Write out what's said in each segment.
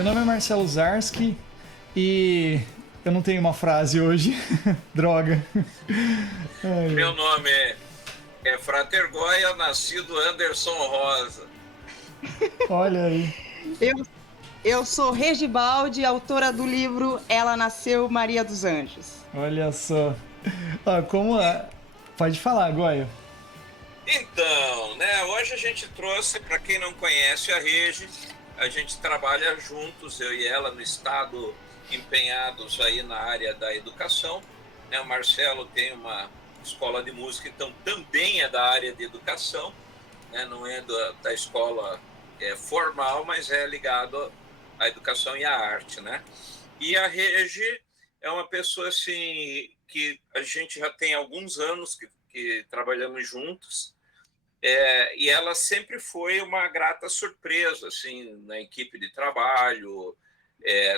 Meu nome é Marcelo Zarski e eu não tenho uma frase hoje. Droga. Ai, Meu ai. nome é Frater Goya, nascido Anderson Rosa. Olha aí. Eu, eu sou Regibaldi, autora do livro Ela Nasceu Maria dos Anjos. Olha só. Ah, Pode falar, Goya. Então, né, hoje a gente trouxe, para quem não conhece a Regi, a gente trabalha juntos, eu e ela, no estado, empenhados aí na área da educação. Né, o Marcelo tem uma escola de música, então também é da área de educação, né, não é da escola formal, mas é ligado à educação e à arte, né? E a Regi é uma pessoa assim que a gente já tem alguns anos que trabalhamos juntos, e ela sempre foi uma grata surpresa assim na equipe de trabalho.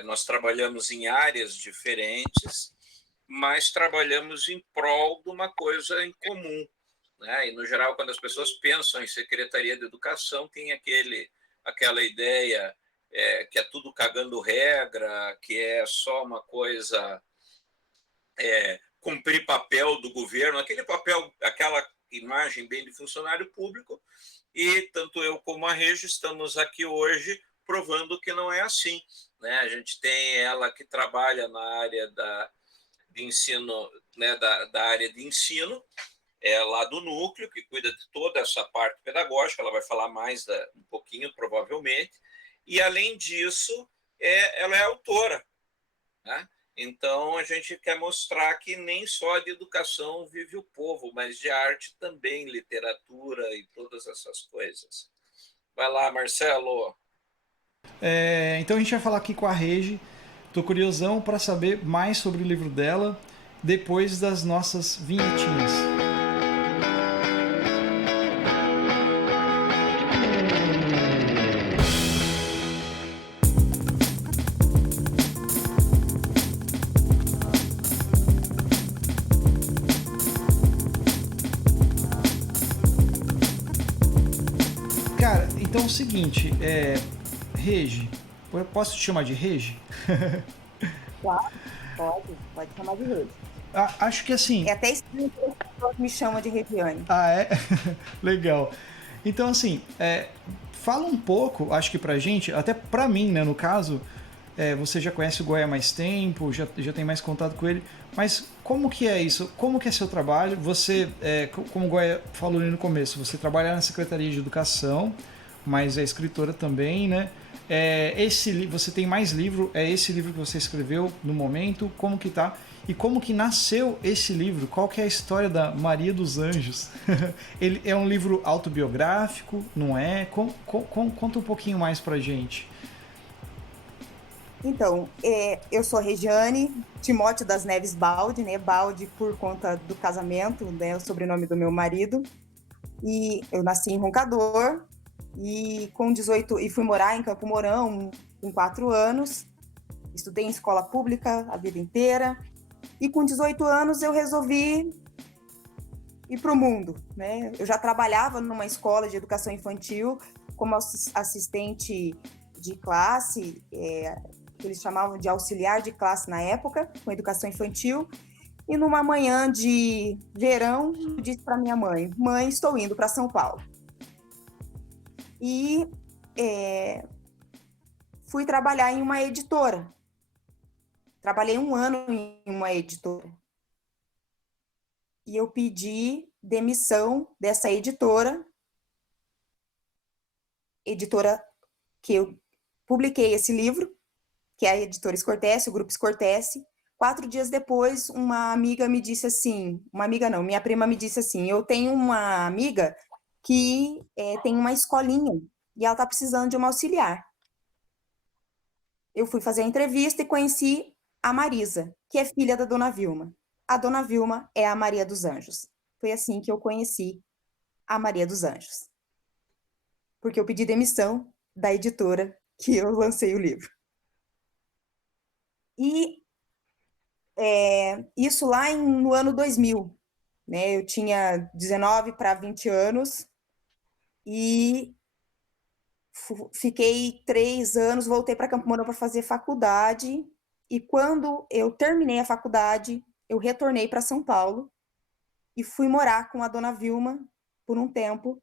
Nós trabalhamos em áreas diferentes, mas trabalhamos em prol de uma coisa em comum, né? E no geral, quando as pessoas pensam em Secretaria de Educação, tem aquela ideia que é tudo cagando regra, que é só uma coisa cumprir papel do governo, aquele papel, aquela imagem bem de funcionário público. E tanto eu como a Regi estamos aqui hoje provando que não é assim, né? A gente tem ela que trabalha na área de ensino, né, da área de ensino, lá do núcleo, que cuida de toda essa parte pedagógica. Ela vai falar mais um pouquinho, provavelmente. E, além disso, ela é autora, né? Então, a gente quer mostrar que nem só de educação vive o povo, mas de arte também, literatura e todas essas coisas. Vai lá, Marcelo. Então a gente vai falar aqui com a Regi. Tô curiosão para saber mais sobre o livro dela depois das nossas vinhetinhas. Cara, então é o seguinte, Regi, eu posso te chamar de Regi? Claro, pode chamar de Regi. Acho que assim. É até estranho que as pessoas me chamam de Regiane. Ah, é? Legal. Então, assim, fala um pouco, acho que pra gente, até pra mim, né, no caso, você já conhece o Goya há mais tempo, já tem mais contato com ele, mas como que é isso? Como que é seu trabalho? Você, como o Goya falou ali no começo, você trabalha na Secretaria de Educação, mas é escritora também, né? Você tem mais livro? É esse livro que você escreveu no momento? Como que tá? E como que nasceu esse livro? Qual que é a história da Maria dos Anjos? Ele é um livro autobiográfico, não é? Conta um pouquinho mais pra gente. Então, eu sou a Regiane Timóteo das Neves Baldi, né? Baldi por conta do casamento, né? O sobrenome do meu marido. E eu nasci em Roncador e com 18 e fui morar em Campo Mourão com 4 anos. Estudei em escola pública a vida inteira. E com 18 anos eu resolvi ir para o mundo, né? Eu já trabalhava numa escola de educação infantil como assistente de classe, que eles chamavam de auxiliar de classe na época, com educação infantil. E numa manhã de verão, eu disse para minha mãe: mãe, estou indo para São Paulo. E fui trabalhar em uma editora. Trabalhei 1 ano em uma editora. E eu pedi demissão dessa editora que eu publiquei esse livro, que é a editora Escortece, o grupo Escortece. 4 dias depois, uma amiga me disse assim, uma amiga não, minha prima me disse assim, eu tenho uma amiga que tem uma escolinha e ela está precisando de uma auxiliar. Eu fui fazer a entrevista e conheci a Marisa, que é filha da Dona Vilma. A Dona Vilma é a Maria dos Anjos. Foi assim que eu conheci a Maria dos Anjos. Porque eu pedi demissão da editora que eu lancei o livro. E isso lá no ano 2000, né? Eu tinha 19 para 20 anos e Fiquei 3 anos, voltei para Campo Mourão para fazer faculdade, e quando eu terminei a faculdade, eu retornei para São Paulo e fui morar com a dona Vilma por um tempo,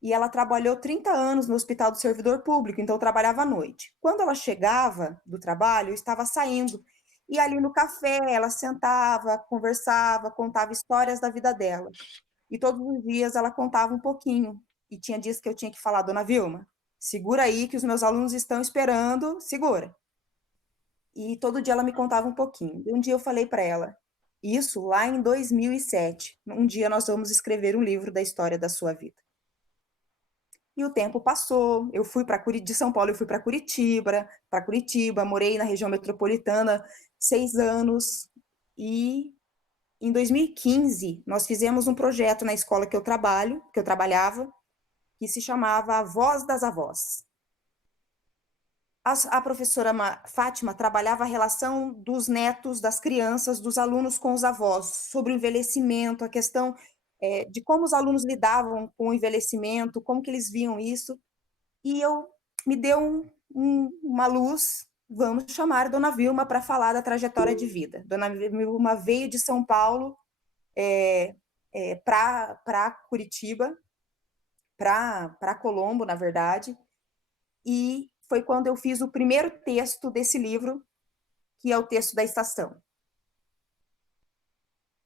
e ela trabalhou 30 anos no Hospital do Servidor Público, então eu trabalhava à noite. Quando ela chegava do trabalho, eu estava saindo, e ali no café ela sentava, conversava, contava histórias da vida dela. E todos os dias ela contava um pouquinho. E tinha dias que eu tinha que falar, dona Vilma, segura aí que os meus alunos estão esperando, segura. E todo dia ela me contava um pouquinho. E um dia eu falei para ela, isso lá em 2007, um dia nós vamos escrever um livro da história da sua vida. E o tempo passou, eu fui de São Paulo, eu fui para Curitiba, morei na região metropolitana 6 anos, e em 2015 nós fizemos um projeto na escola que eu trabalhava, que se chamava A Voz das Avós. A professora Fátima trabalhava a relação dos netos, das crianças, dos alunos com os avós, sobre o envelhecimento, a questão de como os alunos lidavam com o envelhecimento, como que eles viam isso, e me deu uma luz, vamos chamar Dona Vilma para falar da trajetória de vida. Dona Vilma veio de São Paulo para Curitiba, para Colombo, na verdade, e foi quando eu fiz o primeiro texto desse livro, que é o texto da estação.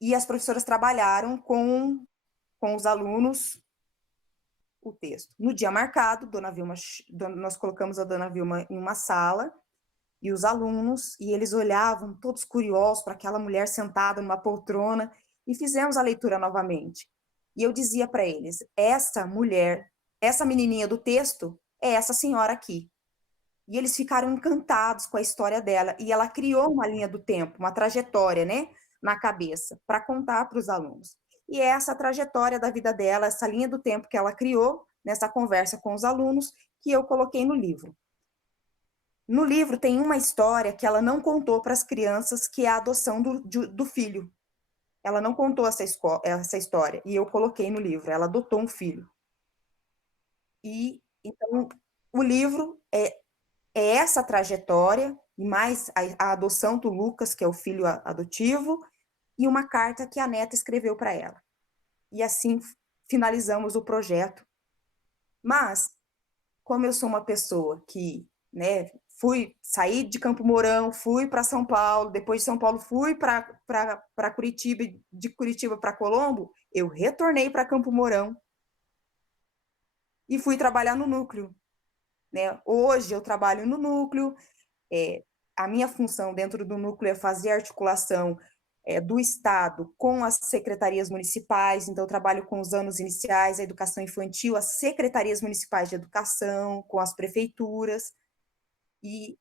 E as professoras trabalharam com os alunos o texto. No dia marcado, nós colocamos a Dona Vilma em uma sala, e os alunos, e eles olhavam todos curiosos para aquela mulher sentada numa poltrona, e fizemos a leitura novamente. E eu dizia para eles, essa mulher, essa menininha do texto, é essa senhora aqui. E eles ficaram encantados com a história dela, e ela criou uma linha do tempo, uma trajetória, né, na cabeça, para contar para os alunos. E é essa trajetória da vida dela, essa linha do tempo que ela criou, nessa conversa com os alunos, que eu coloquei no livro. No livro tem uma história que ela não contou para as crianças, que é a adoção do filho. Ela não contou essa história, e eu coloquei no livro. Ela adotou um filho. E então o livro é essa trajetória, e mais a adoção do Lucas, que é o filho adotivo, e uma carta que a neta escreveu para ela. E assim finalizamos o projeto. Mas, como eu sou uma pessoa que, né, saí de Campo Mourão, fui para São Paulo, depois de São Paulo fui para Curitiba, de Curitiba para Colombo, eu retornei para Campo Mourão e fui trabalhar no núcleo. Né? Hoje eu trabalho no núcleo, a minha função dentro do núcleo é fazer a articulação do Estado com as secretarias municipais, então eu trabalho com os anos iniciais, a educação infantil, as secretarias municipais de educação, com as prefeituras, e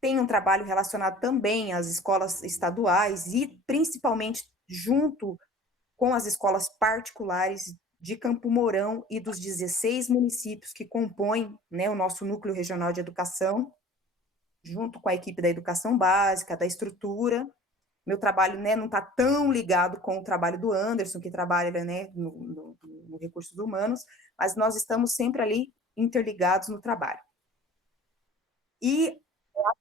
tem um trabalho relacionado também às escolas estaduais e principalmente junto com as escolas particulares de Campo Mourão e dos 16 municípios que compõem, né, o nosso núcleo regional de educação, junto com a equipe da educação básica, da estrutura. Meu trabalho, né, não está tão ligado com o trabalho do Anderson, que trabalha, né, no Recursos Humanos, mas nós estamos sempre ali interligados no trabalho. E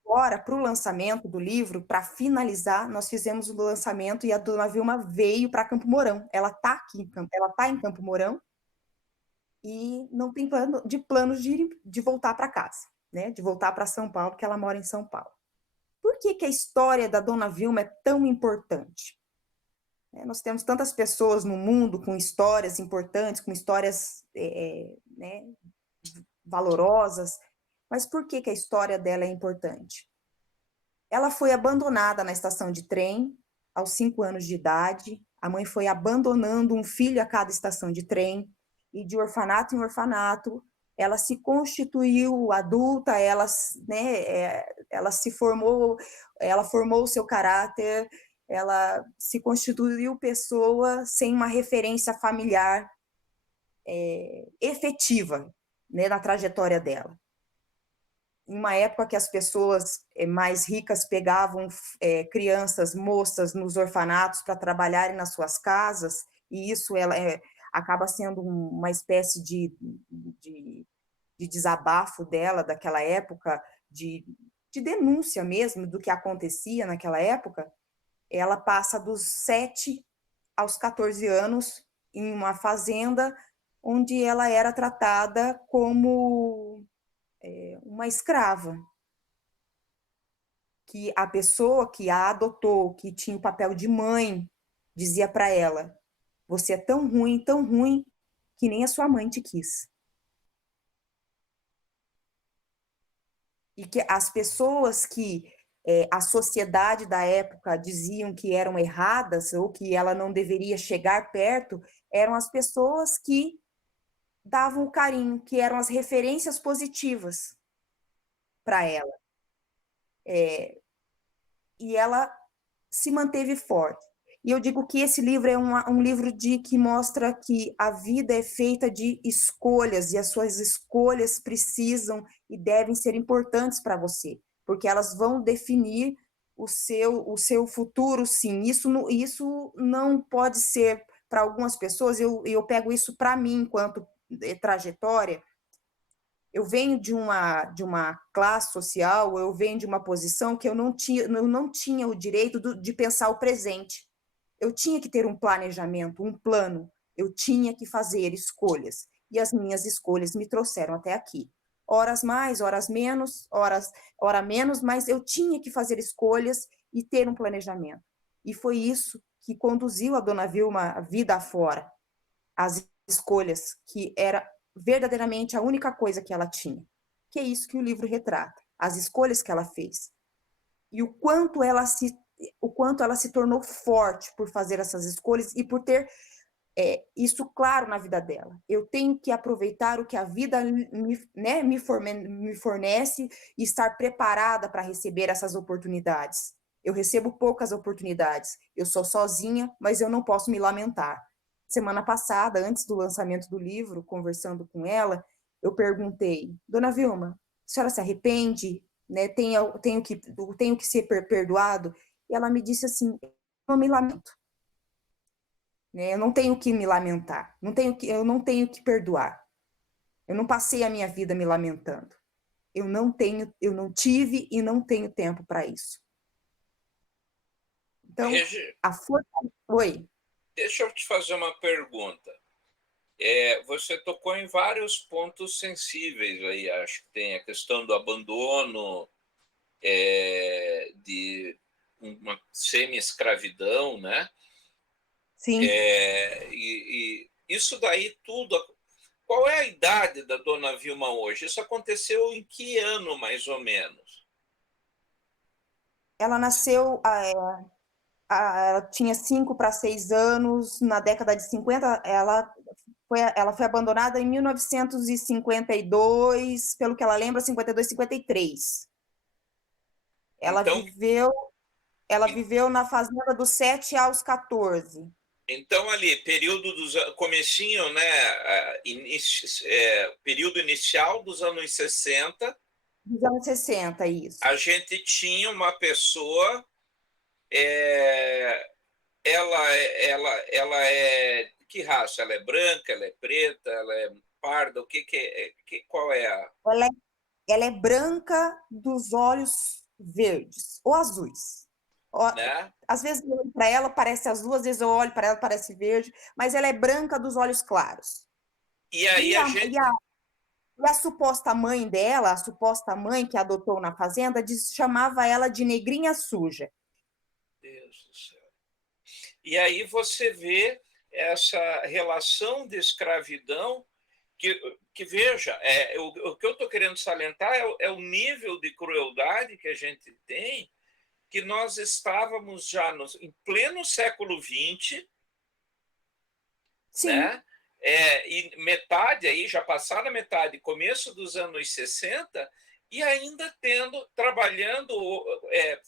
agora, para o lançamento do livro, para finalizar, nós fizemos o lançamento e a Dona Vilma veio para Campo Mourão. Ela está aqui, ela está em Campo Mourão e não tem planos de voltar para casa, né? De voltar para São Paulo, porque ela mora em São Paulo. Por que a história da Dona Vilma é tão importante? Nós temos tantas pessoas no mundo com histórias importantes, com histórias né, valorosas, mas por que a história dela é importante? Ela foi abandonada na estação de trem aos 5 anos de idade. A mãe foi abandonando um filho a cada estação de trem, e de orfanato em orfanato, ela se constituiu adulta, ela se formou, ela formou o seu caráter, ela se constituiu pessoa sem uma referência familiar efetiva, né, na trajetória dela. Em uma época que as pessoas mais ricas pegavam crianças, moças, nos orfanatos para trabalharem nas suas casas, e isso acaba sendo uma espécie de de desabafo dela, daquela época, de denúncia mesmo do que acontecia naquela época, ela passa dos 7 aos 14 anos em uma fazenda onde ela era tratada como uma escrava, que a pessoa que a adotou, que tinha o papel de mãe, dizia para ela: você é tão ruim, que nem a sua mãe te quis. E que as pessoas que a sociedade da época diziam que eram erradas ou que ela não deveria chegar perto, eram as pessoas que davam o carinho, que eram as referências positivas para ela. E ela se manteve forte. E eu digo que esse livro é um livro que mostra que a vida é feita de escolhas e as suas escolhas precisam e devem ser importantes para você, porque elas vão definir o seu futuro, sim. Isso não pode ser para algumas pessoas, eu pego isso para mim enquanto trajetória. Eu venho de uma classe social, eu venho de uma posição que eu não tinha o direito de pensar o presente. Eu tinha que ter um planejamento, um plano. Eu tinha que fazer escolhas. E as minhas escolhas me trouxeram até aqui. Horas mais, horas menos, hora menos, mas eu tinha que fazer escolhas e ter um planejamento. E foi isso que conduziu a Dona Vilma a vida afora. As escolhas, que era verdadeiramente a única coisa que ela tinha. Que é isso que o livro retrata. As escolhas que ela fez. E o quanto ela se tornou forte por fazer essas escolhas e por ter isso claro na vida dela. Eu tenho que aproveitar o que a vida me fornece e estar preparada para receber essas oportunidades. Eu recebo poucas oportunidades. Eu sou sozinha, mas eu não posso me lamentar. Semana passada, antes do lançamento do livro, conversando com ela, eu perguntei: Dona Vilma, a senhora se arrepende? Né? Tenho que ser perdoado? E ela me disse assim: não me lamento. Né? Eu não tenho que me lamentar, eu não tenho que perdoar. Eu não passei a minha vida me lamentando. Eu não tive e não tenho tempo para isso. Então, Regi, a força. Oi. deixa eu te fazer uma pergunta. Você tocou em vários pontos sensíveis aí. Acho que tem a questão do abandono, de uma semi-escravidão, né? Sim. E isso daí tudo. Qual é a idade da Dona Vilma hoje? Isso aconteceu em que ano, mais ou menos? Ela nasceu, ela tinha 5 para 6 anos, na década de 50, ela foi abandonada em 1952, pelo que ela lembra, 52, 53. Ela Então, viveu, ela viveu na fazenda dos 7 aos 14. então ali, período dos comecinho, né, período inicial dos anos 60, Dos anos 60, isso. a gente tinha uma pessoa, é, ela é que raça? Ela é branca, ela é preta, ela é parda, o que é, qual é a, Ela é, ela é branca dos olhos verdes ou azuis. né? Às vezes eu olho para ela, parece azul, às vezes eu olho para ela, parece verde, mas ela é branca dos olhos claros. E aí E a a, e a, gente, e a suposta mãe dela, a suposta mãe que adotou na fazenda, chamava ela de negrinha suja. Deus do céu. E aí você vê essa relação de escravidão que veja, o que eu estou querendo salientar é o nível de crueldade que a gente tem, que nós estávamos já em pleno século XX, Sim. né? E metade aí, já passaram a metade, começo dos anos 60, e ainda trabalhando,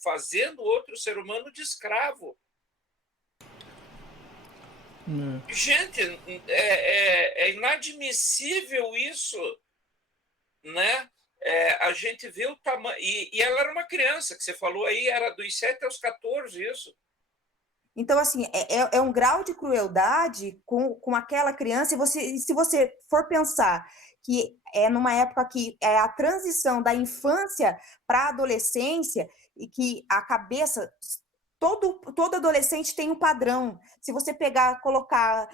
fazendo outro ser humano de escravo. Gente, é inadmissível isso, né? A gente vê o tamanho. E ela era uma criança, que você falou aí, era dos 7 aos 14, isso. Então, assim, é um grau de crueldade com aquela criança, e se você for pensar que é numa época que é a transição da infância para a adolescência e que a cabeça, todo adolescente tem um padrão. Se você pegar, colocar,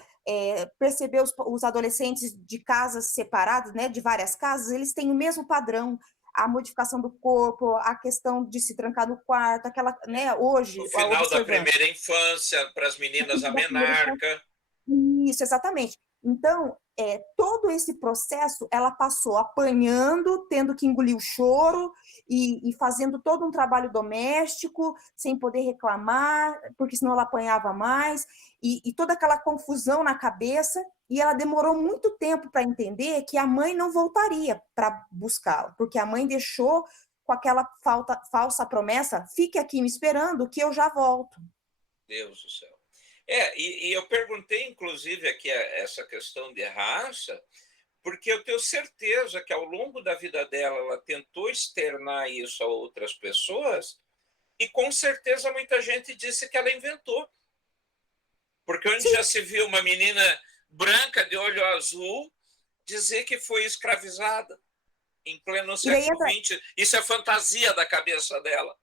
perceber os adolescentes de casas separadas, né, de várias casas, eles têm o mesmo padrão. A modificação do corpo, a questão de se trancar no quarto, aquela, né, hoje, O final da primeira infância, para as meninas, a menarca. Isso, exatamente. Então, todo esse processo, ela passou apanhando, tendo que engolir o choro e fazendo todo um trabalho doméstico, sem poder reclamar, porque senão ela apanhava mais, e toda aquela confusão na cabeça, e ela demorou muito tempo para entender que a mãe não voltaria para buscá-la, porque a mãe deixou com aquela falsa promessa, fique aqui me esperando que eu já volto. Deus do céu. E eu perguntei, inclusive, aqui essa questão de raça, porque eu tenho certeza que ao longo da vida dela, ela tentou externar isso a outras pessoas, e com certeza muita gente disse que ela inventou. Porque onde já se viu uma menina branca de olho azul dizer que foi escravizada em pleno século XX. Isso é fantasia da cabeça dela.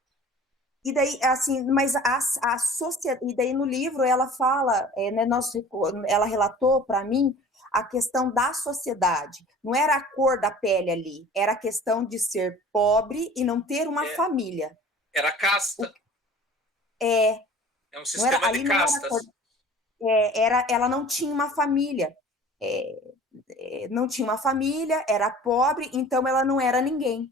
E daí, assim, mas a sociedade, e daí no livro ela fala, né, ela relatou para mim a questão da sociedade. Não era a cor da pele ali, era a questão de ser pobre e não ter uma família. Era casta. É um sistema de castas. Ela não tinha uma família. Não tinha uma família, era pobre, então ela não era ninguém.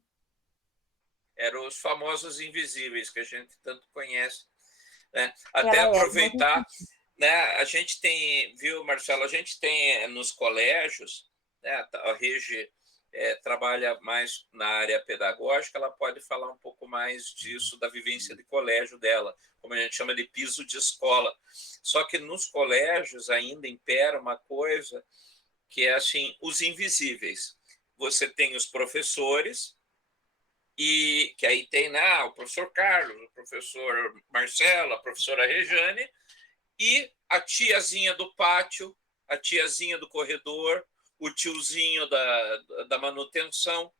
Eram os famosos invisíveis, que a gente tanto conhece. Né? Até aproveitar, né? A gente tem, viu, Marcelo, a gente tem nos colégios, né? A Regi trabalha mais na área pedagógica, ela pode falar um pouco mais disso, da vivência de colégio dela, como a gente chama de piso de escola. Só que nos colégios ainda impera uma coisa que é assim, os invisíveis. Você tem os professores, e que aí tem o professor Carlos, o professor Marcelo, a professora Rejane, e a tiazinha do pátio, a tiazinha do corredor, o tiozinho da manutenção,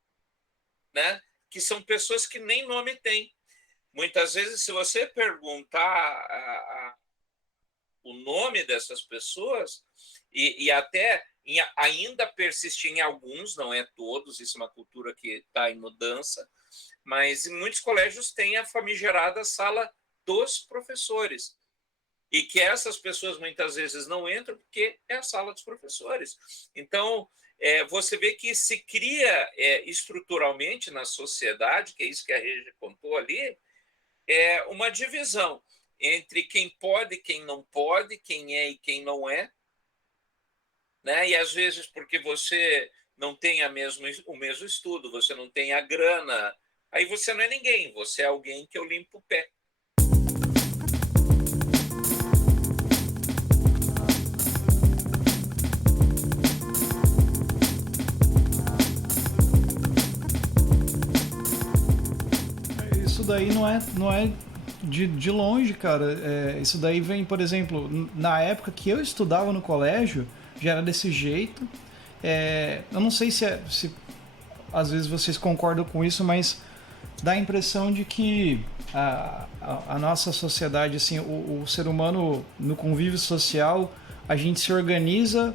né? Que são pessoas que nem nome têm. Muitas vezes, se você perguntar o nome dessas pessoas, e até ainda persiste em alguns, não é todos, isso é uma cultura que está em mudança, mas em muitos colégios tem a famigerada sala dos professores, e que essas pessoas muitas vezes não entram porque é a sala dos professores. Então, você vê que se cria estruturalmente na sociedade, que é isso que a Regi contou ali, uma divisão entre quem pode e quem não pode, quem é e quem não é, né? E às vezes porque você não tem o mesmo estudo, você não tem a grana, aí você não é ninguém, você é alguém que eu limpo o pé. Isso daí não é de longe, cara. Isso daí vem, por exemplo, na época que eu estudava no colégio, já era desse jeito. Eu não sei se às vezes vocês concordam com isso, mas dá a impressão de que a nossa sociedade, assim, o ser humano no convívio social, a gente se organiza,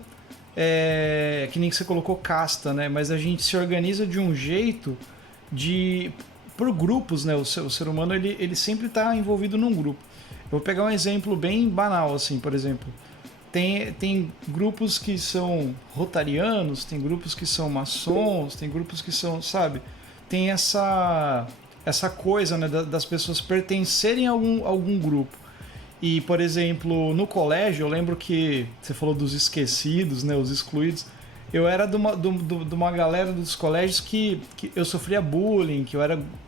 que nem que você colocou casta, né? Mas a gente se organiza de um jeito por grupos, né? O ser humano ele sempre está envolvido num grupo. Eu vou pegar um exemplo bem banal, assim, por exemplo. Tem grupos que são rotarianos, tem grupos que são maçons, tem grupos que são, sabe? Tem essa coisa, né, das pessoas pertencerem a algum grupo. E, por exemplo, no colégio, eu lembro que você falou dos esquecidos, né, os excluídos. Eu era de uma galera dos colégios que eu sofria bullying,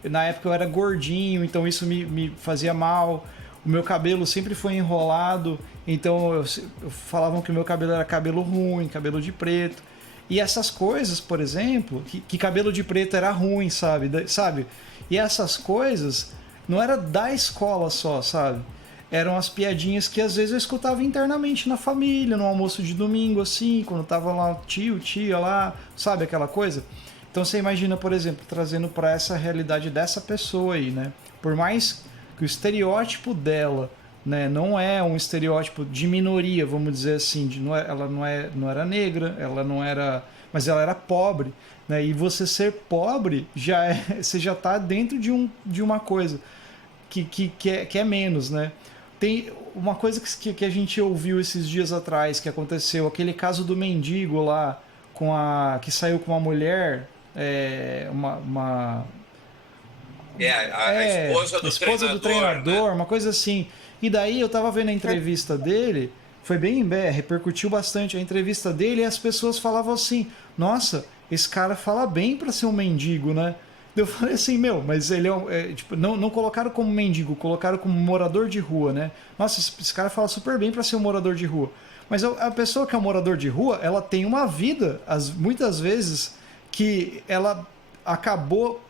na época eu era gordinho, então isso me fazia mal. O meu cabelo sempre foi enrolado, então eu falavam que o meu cabelo era cabelo ruim, cabelo de preto. E essas coisas, por exemplo, que cabelo de preto era ruim, sabe? E essas coisas não era da escola só, sabe? eram as piadinhas que às vezes eu escutava internamente na família, no almoço de domingo, assim, quando tava lá tio, tia lá, sabe aquela coisa? Então você imagina, por exemplo, trazendo para essa realidade dessa pessoa aí, né? Por mais que o estereótipo dela, né, não é um estereótipo de minoria, vamos dizer assim, ela não era negra, ela não era, mas ela era pobre, né? E você ser pobre você já está dentro de uma coisa que é menos, né? Tem uma coisa que a gente ouviu esses dias atrás, que aconteceu, aquele caso do mendigo lá, que saiu com uma mulher, A esposa a do esposa do treinador, né? treinador, uma coisa assim. E daí eu tava vendo a entrevista dele, foi repercutiu bastante a entrevista dele e as pessoas falavam assim: nossa, esse cara fala bem pra ser um mendigo, né? Eu falei assim, meu, mas ele tipo, não colocaram como mendigo, colocaram como morador de rua, né? Nossa, esse cara fala super bem pra ser um morador de rua. Mas a pessoa que é um morador de rua, ela tem uma vida, muitas vezes, que ela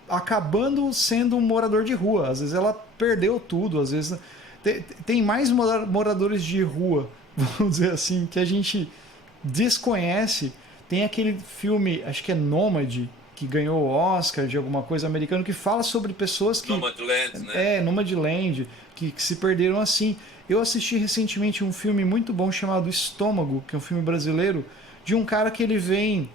acabando sendo um morador de rua. Às vezes ela perdeu tudo, às vezes tem mais moradores de rua, vamos dizer assim, que a gente desconhece. Tem aquele filme, acho que é Nômade, que ganhou o Oscar de alguma coisa americano, que fala sobre pessoas que... Nomadland, né? Nomadland, que se perderam assim. Eu assisti recentemente um filme muito bom chamado Estômago, que é um filme brasileiro, de um cara que ele vem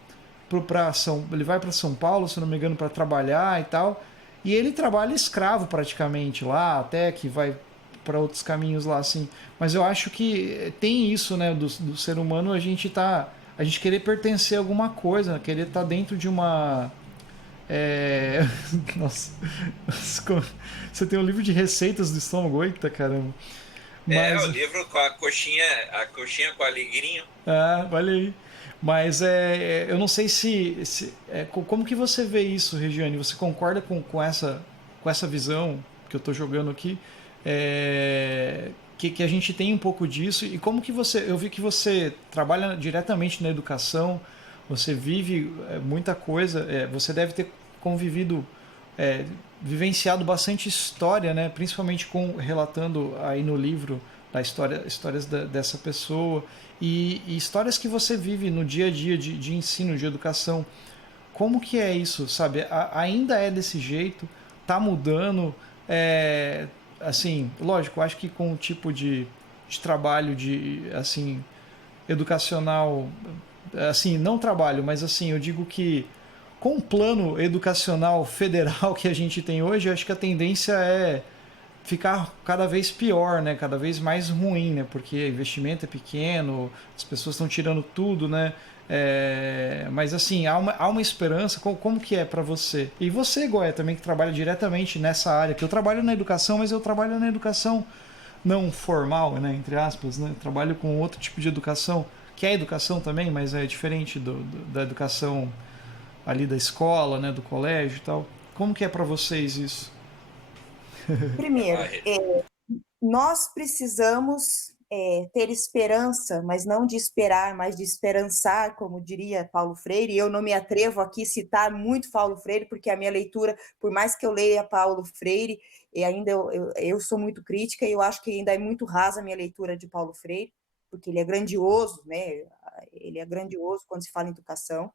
ele vai para São Paulo, se não me engano, para trabalhar e tal, e ele trabalha escravo praticamente lá, até que vai para outros caminhos lá assim. Mas eu acho que tem isso, né, do ser humano, a gente querer pertencer a alguma coisa, querer estar dentro de uma nossa, você tem um livro de receitas do estômago, eita caramba. O Mas livro com a coxinha com alegrinho. olha aí. Mas eu não sei como que você vê isso, Regiane? Você concorda com essa visão que eu estou jogando aqui? Que a gente tem um pouco disso. E como que eu vi que você trabalha diretamente na educação, você vive muita coisa, você deve ter convivido, é, vivenciado bastante história, né? Principalmente relatando aí no livro histórias dessa pessoa e histórias que você vive no dia a dia de ensino, de educação. Como que é isso, sabe? Ainda é desse jeito? Tá mudando? Assim, lógico, acho que com o tipo de trabalho assim, educacional, assim, não trabalho, mas assim, eu digo que com o plano educacional federal que a gente tem hoje, acho que a tendência é ficar cada vez pior, né? Cada vez mais ruim, né? Porque investimento é pequeno, as pessoas estão tirando tudo, né? Mas assim, há uma esperança. Como que é para você? E você, Goya, também que trabalha diretamente nessa área, que eu trabalho na educação, mas eu trabalho na educação não formal, né? Entre aspas, né? Eu trabalho com outro tipo de educação, que é educação também, mas é diferente da educação ali da escola, né? Do colégio e tal. Como que é para vocês isso? Primeiro, nós precisamos ter esperança, mas não de esperar, mas de esperançar, como diria Paulo Freire. Eu não me atrevo aqui a citar muito Paulo Freire, porque a minha leitura, por mais que eu leia Paulo Freire, e ainda eu sou muito crítica e eu acho que ainda é muito rasa a minha leitura de Paulo Freire, porque ele é grandioso, né? Ele é grandioso quando se fala em educação.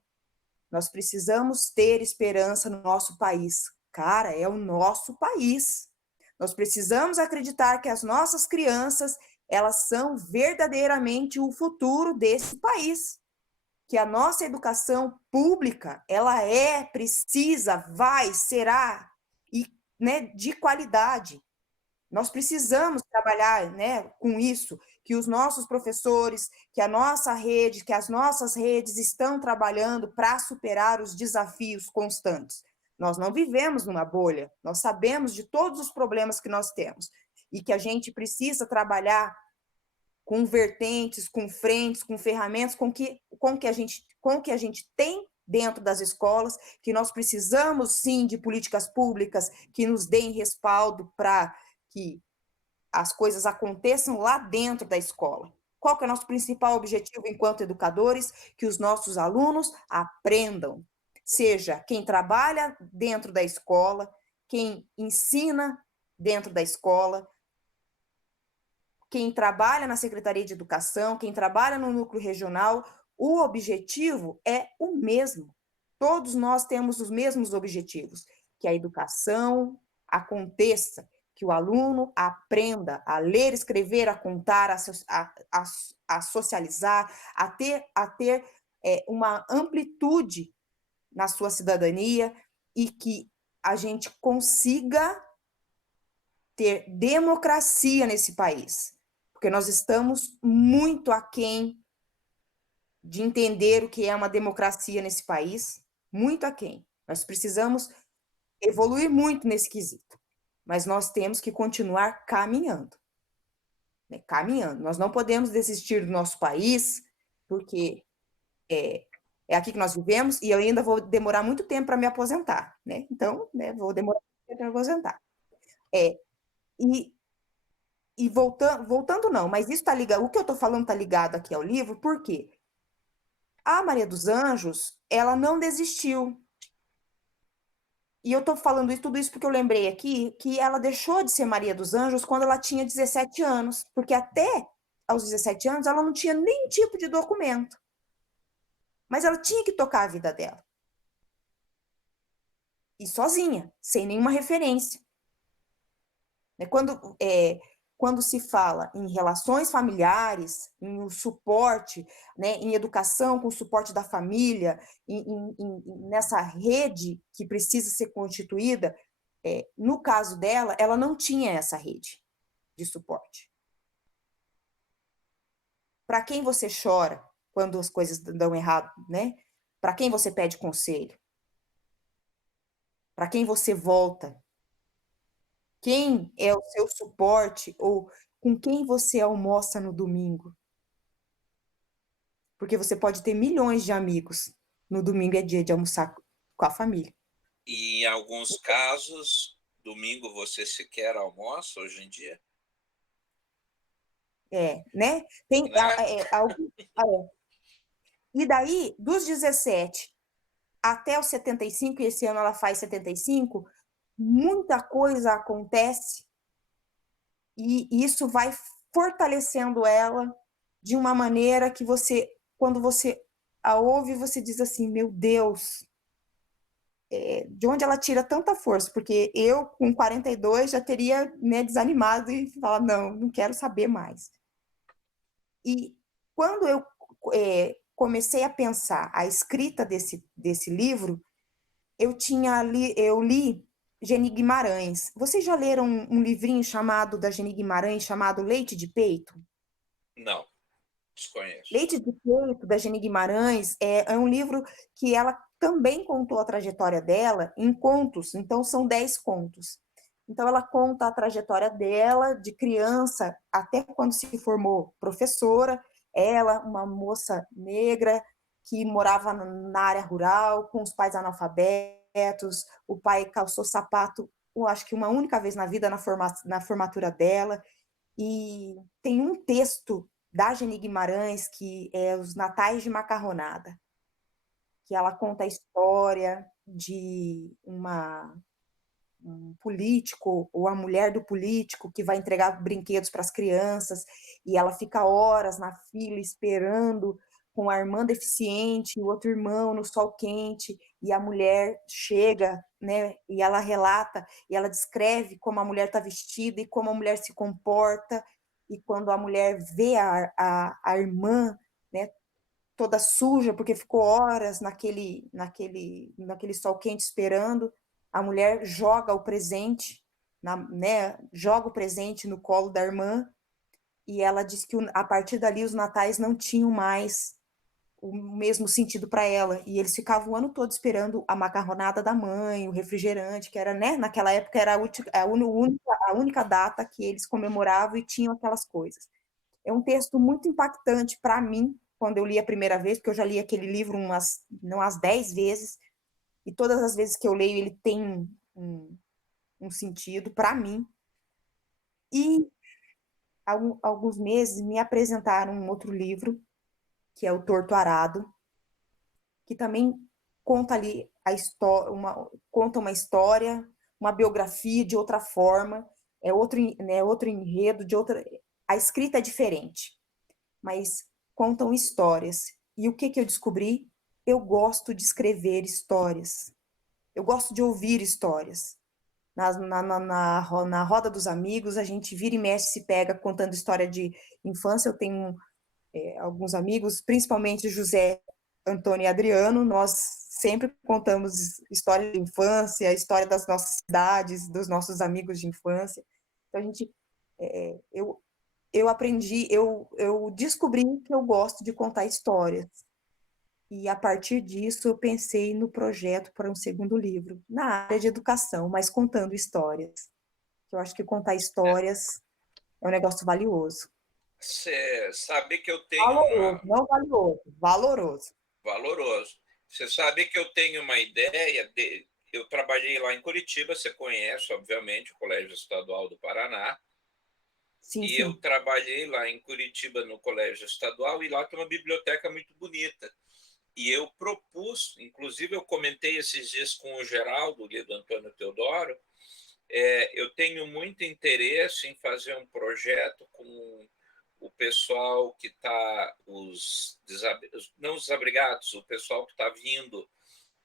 Nós precisamos ter esperança no nosso país. Cara, é o nosso país. Nós precisamos acreditar que as nossas crianças, elas são verdadeiramente o futuro desse país. Que a nossa educação pública, ela precisa, será, e, né, de qualidade. Nós precisamos trabalhar, né, com isso, que os nossos professores, que a nossa rede, que as nossas redes estão trabalhando para superar os desafios constantes. Nós não vivemos numa bolha, nós sabemos de todos os problemas que nós temos e que a gente precisa trabalhar com vertentes, com frentes, com ferramentas, com que a gente tem dentro das escolas, que nós precisamos sim de políticas públicas que nos deem respaldo para que as coisas aconteçam lá dentro da escola. Qual que é o nosso principal objetivo enquanto educadores? Que os nossos alunos aprendam, seja quem trabalha dentro da escola, quem ensina dentro da escola, quem trabalha na Secretaria de Educação, quem trabalha no núcleo regional, o objetivo é o mesmo. Todos nós temos os mesmos objetivos, que a educação aconteça, que o aluno aprenda a ler, escrever, a contar, a socializar, a ter uma amplitude na sua cidadania e que a gente consiga ter democracia nesse país, porque nós estamos muito aquém de entender o que é uma democracia nesse país, muito aquém. Nós precisamos evoluir muito nesse quesito, mas nós temos que continuar caminhando, né? Caminhando. Nós não podemos desistir do nosso país, porque é aqui que nós vivemos e eu ainda vou demorar muito tempo para me aposentar, né? Então, né, vou demorar muito tempo para me aposentar. E voltando não, mas isso tá ligado, o que eu estou falando está ligado aqui ao livro, por quê? A Maria dos Anjos, ela não desistiu. E eu estou falando tudo isso porque eu lembrei aqui que ela deixou de ser Maria dos Anjos quando ela tinha 17 anos, porque até aos 17 anos ela não tinha nenhum tipo de documento. Mas ela tinha que tocar a vida dela. E sozinha, sem nenhuma referência. Quando se fala em relações familiares, em suporte, né, em educação com o suporte da família, nessa rede que precisa ser constituída, no caso dela, ela não tinha essa rede de suporte. Para quem você chora quando as coisas dão errado, né? Para quem você pede conselho? Para quem você volta? Quem é o seu suporte ou com quem você almoça no domingo? Porque você pode ter milhões de amigos. No domingo é dia de almoçar com a família. E em alguns casos, domingo você sequer almoça hoje em dia? Né? Tem algo. E daí, dos 17 até os 75, e esse ano ela faz 75, muita coisa acontece e isso vai fortalecendo ela de uma maneira que você, quando você a ouve, você diz assim, meu Deus, de onde ela tira tanta força? Porque eu, com 42, já teria, né, desanimado e falado, não quero saber mais. E quando eu comecei a pensar a escrita desse livro, eu li Geni Guimarães. Vocês já leram um livrinho da Geni Guimarães chamado Leite de Peito? Não, desconheço. Leite de Peito, da Geni Guimarães, é um livro que ela também contou a trajetória dela em contos, então são 10 contos. Então ela conta a trajetória dela de criança até quando se formou professora, ela, uma moça negra que morava na área rural, com os pais analfabetos, o pai calçou sapato, eu acho que uma única vez na vida, na formatura dela, e tem um texto da Geni Guimarães que é Os Natais de Macarronada, que ela conta a história de um político ou a mulher do político que vai entregar brinquedos para as crianças e ela fica horas na fila esperando com a irmã deficiente e o outro irmão no sol quente e a mulher chega, né, e ela relata e ela descreve como a mulher está vestida e como a mulher se comporta e quando a mulher vê a irmã, né, toda suja porque ficou horas naquele sol quente esperando, a mulher joga o presente, né, joga o presente no colo da irmã e ela diz que a partir dali os natais não tinham mais o mesmo sentido para ela e eles ficavam o ano todo esperando a macarronada da mãe, o refrigerante, que era, né, naquela época era a única data que eles comemoravam e tinham aquelas coisas. É um texto muito impactante para mim, quando eu li a primeira vez, porque eu já li aquele livro umas 10 vezes, e todas as vezes que eu leio ele tem um sentido para mim. E alguns meses me apresentaram um outro livro, que é O Torto Arado, que também conta ali conta uma história, uma biografia de outra forma, é outro enredo, a escrita é diferente, mas contam histórias. E o que que eu descobri? Eu gosto de escrever histórias. Eu gosto de ouvir histórias. Na roda dos amigos, a gente vira e mexe, se pega contando história de infância. Eu tenho alguns amigos, principalmente José, Antônio e Adriano. Nós sempre contamos história de infância, história das nossas cidades, dos nossos amigos de infância. Então, eu aprendi, eu descobri que eu gosto de contar histórias. E a partir disso eu pensei no projeto para um segundo livro, na área de educação, mas contando histórias. Eu acho que contar histórias é um negócio valioso. Você sabe que eu tenho Valoroso, uma... não valioso, valoroso. Valoroso. Você sabe que eu tenho uma ideia de... Eu trabalhei lá em Curitiba, você conhece, obviamente, o Colégio Estadual do Paraná, Sim, e eu sim. trabalhei lá em Curitiba no Colégio Estadual, e lá tem uma biblioteca muito bonita. E eu propus, inclusive eu comentei esses dias com o Geraldo, do Antônio Teodoro, eu tenho muito interesse em fazer um projeto com o pessoal que está, não os desabrigados, o pessoal que está vindo,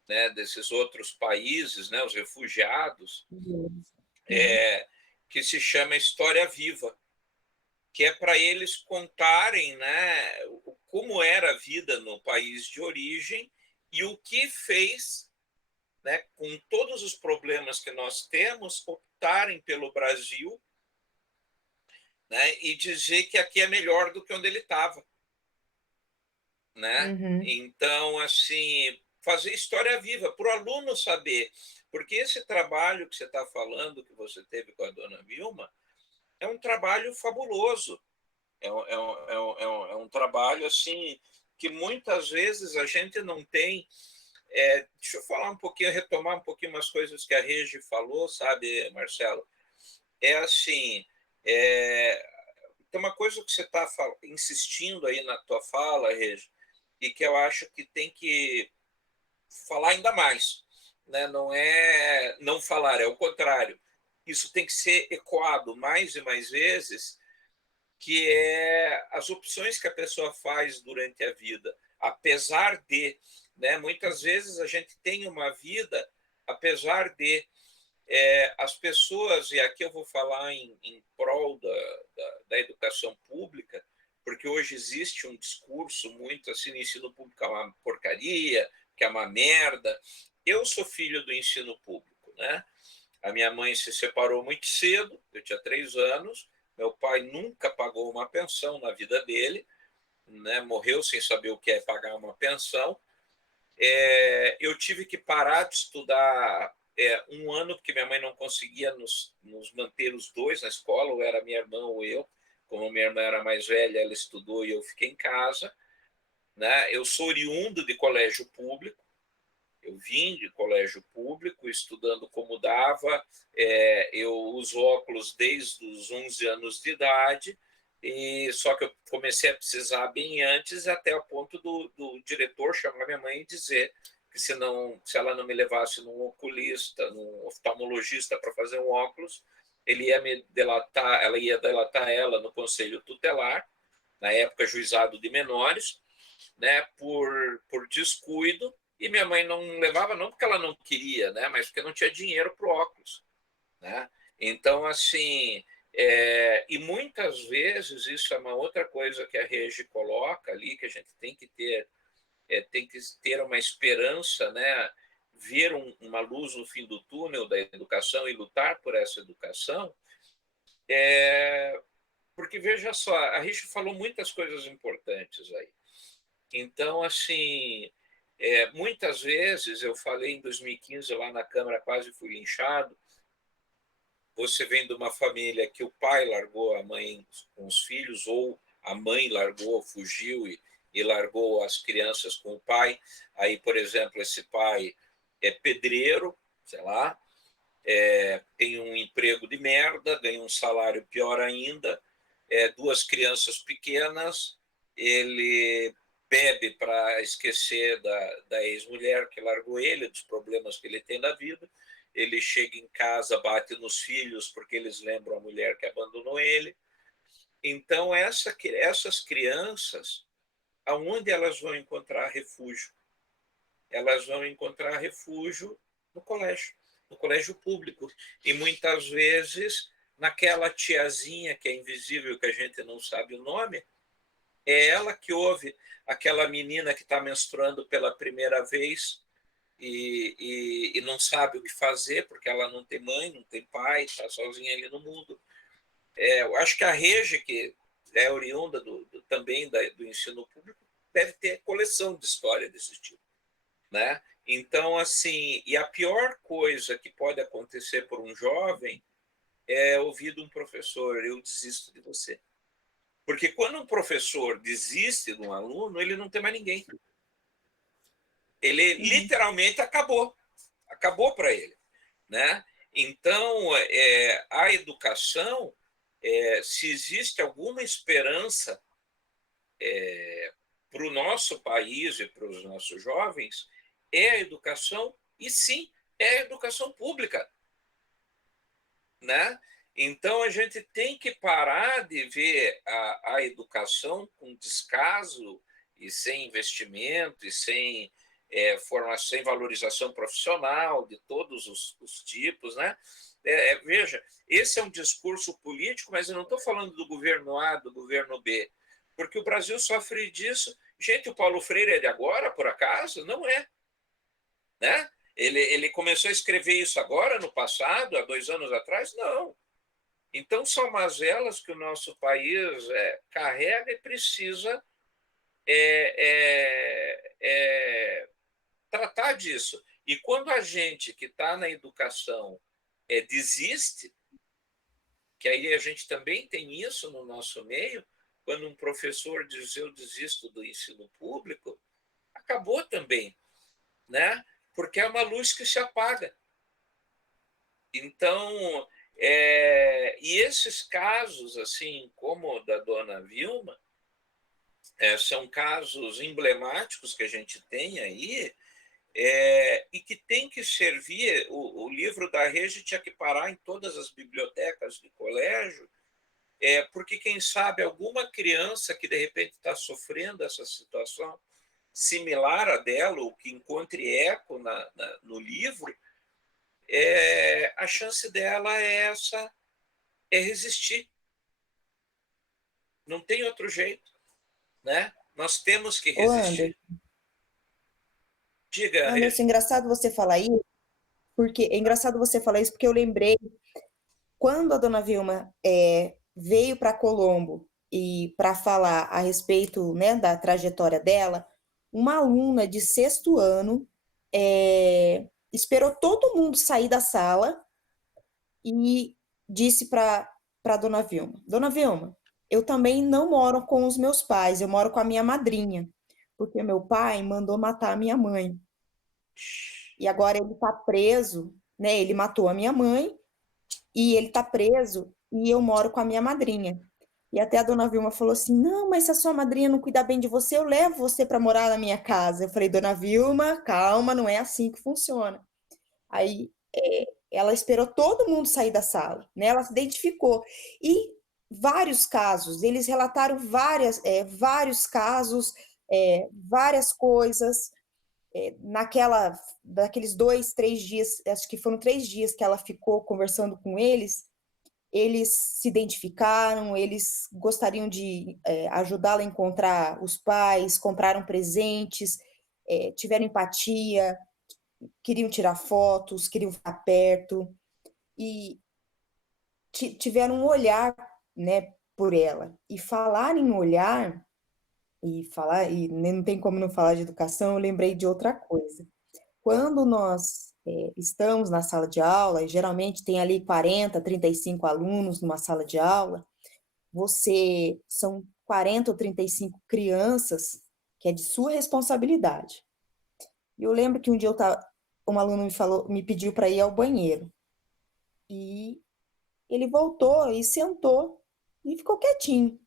né, desses outros países, né, os refugiados, Uhum. que se chama História Viva, que é para eles contarem, né, como era a vida no país de origem e o que fez, né, com todos os problemas que nós temos, optarem pelo Brasil, né, e dizer que aqui é melhor do que onde ele estava, né? Uhum. Então, assim, fazer história viva para o aluno saber, porque esse trabalho que você está falando, que você teve com a dona Vilma, é um trabalho fabuloso. É um trabalho assim que muitas vezes a gente não tem. Deixa eu falar um pouquinho, retomar um pouquinho umas coisas que a Regi falou, sabe, Marcelo? É assim, é, tem uma coisa que você está insistindo aí na tua fala, Regi, e que eu acho que tem que falar ainda mais, né? Não é não falar, é o contrário. Isso tem que ser ecoado mais e mais vezes, que é as opções que a pessoa faz durante a vida, apesar de, né? Muitas vezes a gente tem uma vida, apesar de as pessoas, e aqui eu vou falar em prol da educação pública, porque hoje existe um discurso muito assim: o ensino público é uma porcaria, que é uma merda. Eu sou filho do ensino público, né? A minha mãe se separou muito cedo, eu tinha 3 anos. Meu pai nunca pagou uma pensão na vida dele, né? Morreu sem saber o que é pagar uma pensão. Eu tive que parar de estudar um ano, porque minha mãe não conseguia nos manter os dois na escola, ou era minha irmã ou eu. Como minha irmã era mais velha, ela estudou e eu fiquei em casa, né? Eu sou oriundo de colégio público, eu vim de colégio público, estudando como dava. Eu uso óculos desde os 11 anos de idade, e só que eu comecei a precisar bem antes, até o ponto do diretor chamar minha mãe e dizer que se ela não me levasse num oculista, num oftalmologista para fazer um óculos, ele ia me delatar, ela ia delatar ela no conselho tutelar, na época juizado de menores, né, por descuido. E minha mãe não levava não porque ela não queria, né, mas porque não tinha dinheiro para o óculos, né? Então, assim, e muitas vezes isso é uma outra coisa que a Regi coloca ali, que a gente tem que ter uma esperança, né, ver uma luz no fim do túnel da educação e lutar por essa educação. Porque, veja só, a Regi falou muitas coisas importantes aí. Então, assim, muitas vezes, eu falei em 2015 lá na Câmara, quase fui linchado. Você vem de uma família que o pai largou a mãe com os filhos, ou a mãe largou, fugiu e largou as crianças com o pai. Aí, por exemplo, esse pai é pedreiro, sei lá, tem um emprego de merda, ganha um salário pior ainda, duas crianças pequenas, ele bebe para esquecer da ex-mulher que largou ele, dos problemas que ele tem na vida. Ele chega em casa, bate nos filhos porque eles lembram a mulher que abandonou ele. Então, essas crianças, aonde elas vão encontrar refúgio? Elas vão encontrar refúgio no colégio público. E muitas vezes, naquela tiazinha que é invisível, que a gente não sabe o nome, é ela que ouve aquela menina que está menstruando pela primeira vez e não sabe o que fazer, porque ela não tem mãe, não tem pai, está sozinha ali no mundo. Eu acho que a Rege, que é oriunda também do ensino público, deve ter coleção de história desse tipo, né? Então, assim, e a pior coisa que pode acontecer por um jovem é ouvir de um professor: eu desisto de você. Porque quando um professor desiste de um aluno, ele não tem mais ninguém. Ele literalmente acabou para ele, né? Então, a educação, se existe alguma esperança para o nosso país e para os nossos jovens, é a educação, e sim, é a educação pública, né? Então, a gente tem que parar de ver a educação com descaso e sem investimento e sem formação, sem valorização profissional de todos os tipos, né? Veja, esse é um discurso político, mas eu não estou falando do governo A, do governo B, porque o Brasil sofre disso. Gente, o Paulo Freire é de agora, por acaso? Não é, né? Ele começou a escrever isso agora, no passado, há 2 anos atrás? Não. Então, são mazelas que o nosso país carrega e precisa tratar disso. E quando a gente que está na educação desiste, que aí a gente também tem isso no nosso meio, quando um professor diz eu desisto do ensino público, acabou também, né? Porque é uma luz que se apaga. Então, e esses casos, assim como o da dona Vilma, são casos emblemáticos que a gente tem aí, e que tem que servir. O livro da Rede tinha que parar em todas as bibliotecas de colégio, porque, quem sabe, alguma criança que de repente está sofrendo essa situação similar à dela, ou que encontre eco no livro, a chance dela é resistir. Não tem outro jeito, né? Nós temos que Ô, resistir. Diga, Anderson, Regi. engraçado você falar isso, porque eu lembrei quando a dona Vilma veio para Colombo e para falar a respeito, né, da trajetória dela, uma aluna de 6º ano esperou todo mundo sair da sala e disse para Dona Vilma, eu também não moro com os meus pais, eu moro com a minha madrinha, porque meu pai mandou matar a minha mãe. E agora ele está preso, né? Ele matou a minha mãe e ele está preso e eu moro com a minha madrinha. E até a dona Vilma falou assim: não, mas se a sua madrinha não cuidar bem de você, eu levo você para morar na minha casa. Eu falei: dona Vilma, calma, não é assim que funciona. Aí ela esperou todo mundo sair da sala, né? Ela se identificou. E vários casos, eles relataram vários casos, várias coisas. Daqueles 2, 3 dias, acho que foram 3 dias que ela ficou conversando com eles se identificaram, eles gostariam de ajudá-la a encontrar os pais, compraram presentes, tiveram empatia, queriam tirar fotos, queriam ficar perto e tiveram um olhar, né, por ela. E falar em olhar e não tem como não falar de educação, eu lembrei de outra coisa. Quando nós estamos na sala de aula, e geralmente tem ali 40, 35 alunos numa sala de aula, são 40 ou 35 crianças que é de sua responsabilidade. E eu lembro que um dia um aluno me pediu para ir ao banheiro. E ele voltou e sentou e ficou quietinho.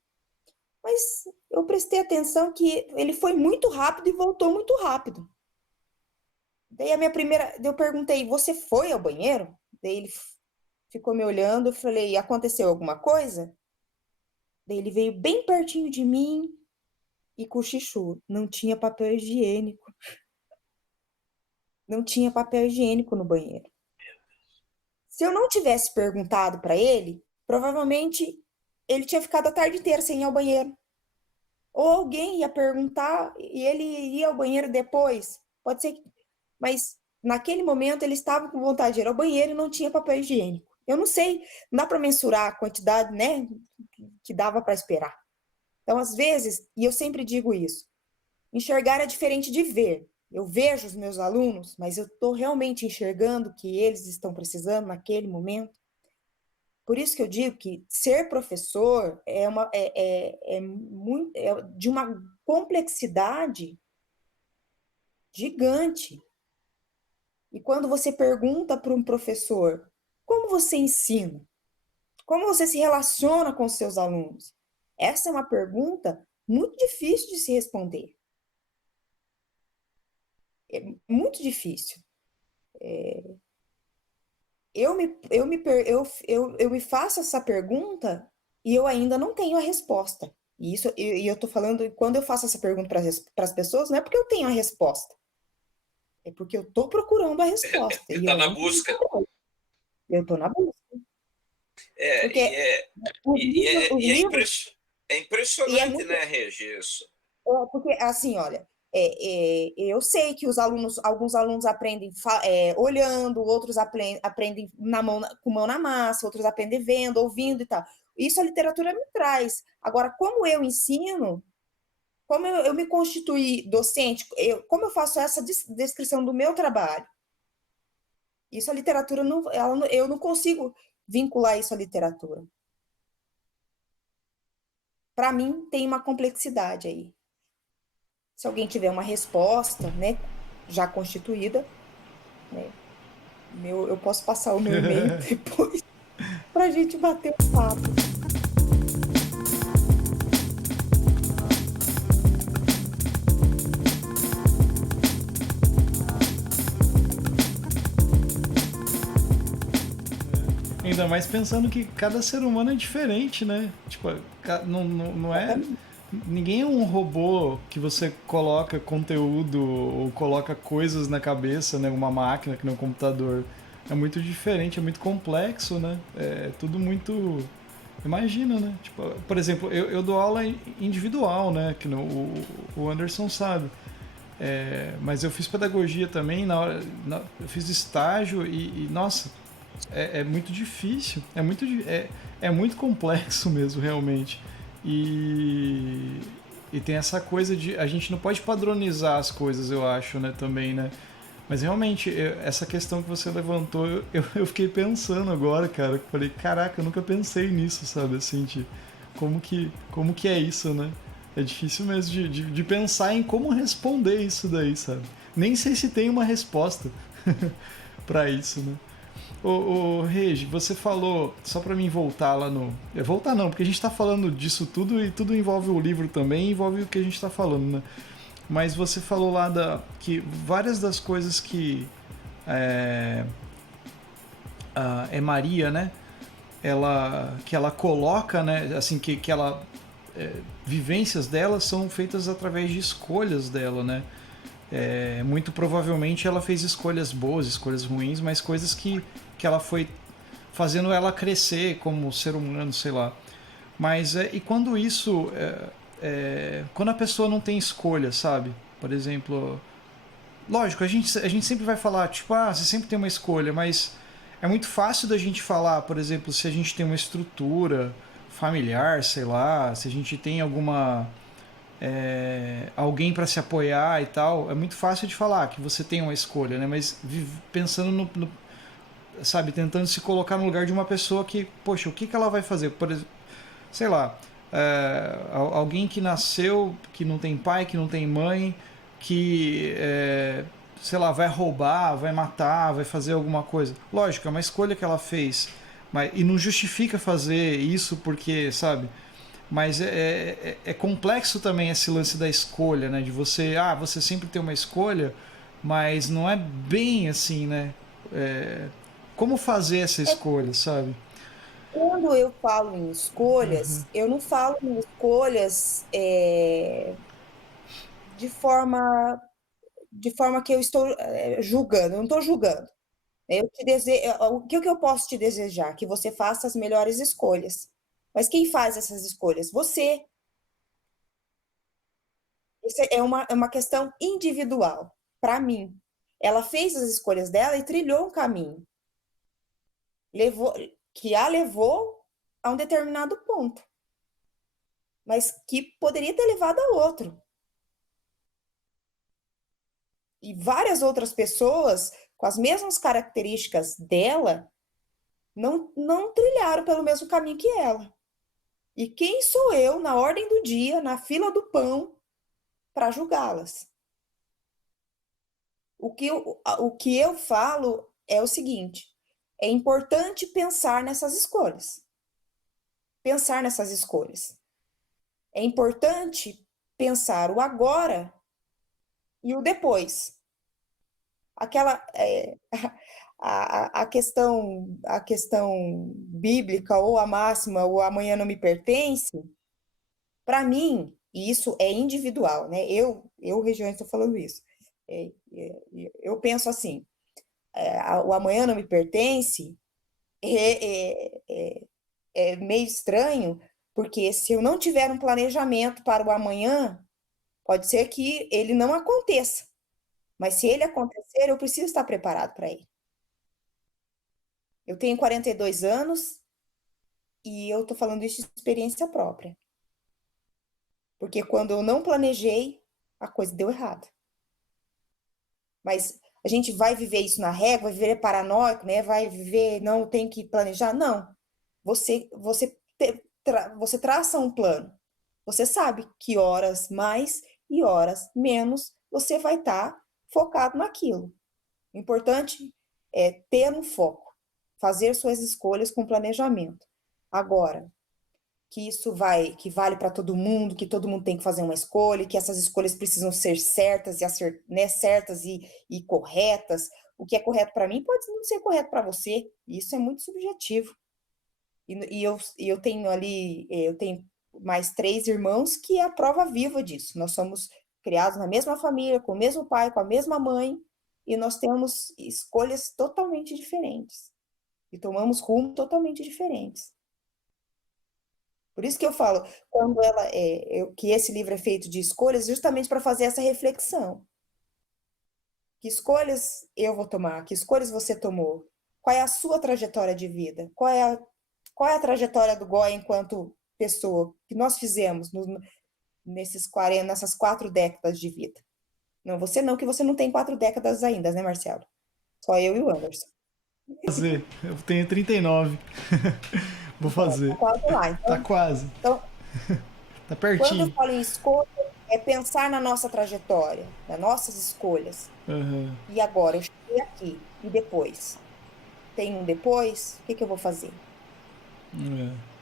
Mas eu prestei atenção que ele foi muito rápido e voltou muito rápido. Daí eu perguntei: você foi ao banheiro? Daí ele ficou me olhando, eu falei: aconteceu alguma coisa? Daí ele veio bem pertinho de mim e cochichou. Não tinha papel higiênico. Não tinha papel higiênico no banheiro. Se eu não tivesse perguntado para ele, provavelmente ele tinha ficado a tarde inteira sem ir ao banheiro. Ou alguém ia perguntar e ele ia ao banheiro depois. Pode ser que... Mas naquele momento ele estava com vontade de ir ao banheiro e não tinha papel higiênico. Eu não sei, não dá para mensurar a quantidade, né, que dava para esperar. Então, às vezes, e eu sempre digo isso, enxergar é diferente de ver. Eu vejo os meus alunos, mas eu estou realmente enxergando o que eles estão precisando naquele momento. Por isso que eu digo que ser professor é de uma complexidade gigante. E quando você pergunta para um professor, como você ensina? Como você se relaciona com os seus alunos? Essa é uma pergunta muito difícil de se responder. É muito difícil. Eu me faço essa pergunta e eu ainda não tenho a resposta. E eu estou falando, quando eu faço essa pergunta para as pessoas, não é porque eu tenho a resposta. É porque eu estou procurando a resposta. Você está na busca. Eu estou na busca. Porque é impressionante, né, Regi, isso? Porque, assim, olha, eu sei que alguns alunos aprendem olhando, outros aprendem com mão na massa, outros aprendem vendo, ouvindo e tal. Isso a literatura me traz. Agora, como eu ensino, como eu me constituí docente, como eu faço essa descrição do meu trabalho? Isso a literatura, eu não consigo vincular isso à literatura. Para mim, tem uma complexidade aí. Se alguém tiver uma resposta, né, já constituída, né, eu posso passar o meu e-mail depois para a gente bater um papo. Ainda mais pensando que cada ser humano é diferente, né? Tipo, não é... Ninguém é um robô que você coloca conteúdo ou coloca coisas na cabeça, né? Uma máquina que não é um computador. É muito diferente, é muito complexo, né? É tudo muito... Imagina, né? Tipo, por exemplo, eu dou aula individual, né? Que o Anderson sabe. Mas eu fiz pedagogia também, eu fiz estágio e nossa, é muito difícil. É muito complexo mesmo, realmente. E tem essa coisa de... A gente não pode padronizar as coisas, eu acho, né, também, né? Mas realmente, essa questão que você levantou, eu fiquei pensando agora, cara. Falei, caraca, eu nunca pensei nisso, sabe? Assim, como que é isso, né? É difícil mesmo de pensar em como responder isso daí, sabe? Nem sei se tem uma resposta pra isso, né? Ô Regi, você falou, só pra mim voltar lá no... Voltar não, porque a gente tá falando disso tudo e tudo envolve o livro também, envolve o que a gente tá falando, né? Mas você falou lá que várias das coisas que Maria, né? Que ela coloca, né? Assim, que ela... vivências dela são feitas através de escolhas dela, né? Muito provavelmente ela fez escolhas boas, escolhas ruins, mas coisas que ela foi fazendo ela crescer como ser humano, sei lá. Mas e quando isso... quando a pessoa não tem escolha, sabe? Por exemplo... Lógico, a gente sempre vai falar, tipo, você sempre tem uma escolha, mas é muito fácil da gente falar, por exemplo, se a gente tem uma estrutura familiar, sei lá, se a gente tem alguma... alguém para se apoiar e tal, é muito fácil de falar que você tem uma escolha, né? Mas pensando sabe, tentando se colocar no lugar de uma pessoa que, poxa, o que ela vai fazer? Por exemplo, sei lá, alguém que nasceu, que não tem pai, que não tem mãe, que, sei lá, vai roubar, vai matar, vai fazer alguma coisa. Lógico, é uma escolha que ela fez, e não justifica fazer isso porque, sabe... Mas é complexo também esse lance da escolha, né? De você sempre tem uma escolha, mas não é bem assim, né? Como fazer essa escolha, sabe? Quando eu falo em escolhas, eu não falo em escolhas de forma, de forma que eu estou julgando, eu não estou julgando. O que eu posso te desejar? Que você faça as melhores escolhas. Mas quem faz essas escolhas? Você. Isso é uma questão individual, para mim. Ela fez as escolhas dela e trilhou um caminho, levou, que a levou a um determinado ponto, mas que poderia ter levado a outro. E várias outras pessoas com as mesmas características dela não trilharam pelo mesmo caminho que ela. E quem sou eu, na ordem do dia, na fila do pão, para julgá-las? O que eu falo é o seguinte: é importante pensar nessas escolhas. Pensar nessas escolhas. É importante pensar o agora e o depois. Aquela a questão bíblica ou a máxima, o amanhã não me pertence, para mim, e isso é individual, né? Regiões, estou falando isso. Eu penso assim, o amanhã não me pertence é meio estranho, porque se eu não tiver um planejamento para o amanhã, pode ser que ele não aconteça. Mas se ele acontecer, eu preciso estar preparado para ele. Eu tenho 42 anos e eu estou falando isso de experiência própria. Porque quando eu não planejei, a coisa deu errado. Mas a gente vai viver isso na régua, vai viver paranoico, né? Vai viver, não tem que planejar. Não. Você traça um plano. Você sabe que horas mais e horas menos você vai estar focado naquilo. O importante é ter um foco, fazer suas escolhas com planejamento. Agora, que vale para todo mundo, que todo mundo tem que fazer uma escolha, que essas escolhas precisam ser certas né, certas e corretas. O que é correto para mim pode não ser correto para você. Isso é muito subjetivo. Eu tenho ali, eu tenho mais 3 irmãos que é a prova viva disso. Nós somos criados na mesma família, com o mesmo pai, com a mesma mãe, e nós temos escolhas totalmente diferentes. E tomamos rumos totalmente diferentes. Por isso que eu falo, que esse livro é feito de escolhas, justamente para fazer essa reflexão. Que escolhas eu vou tomar? Que escolhas você tomou? Qual é a sua trajetória de vida? Qual é a trajetória do Goya enquanto pessoa que nós fizemos nessas 4 décadas de vida? Não, que você não tem 4 décadas ainda, né, Marcelo? Só eu e o Anderson. Fazer. Eu tenho 39. Vou fazer. Tá quase lá. Então, tá quase. Então, tá quando eu pertinho. falo em escolha, é pensar na nossa trajetória, nas nossas escolhas. Uhum. E agora, eu cheguei aqui. E depois? Tem um depois? O que eu vou fazer?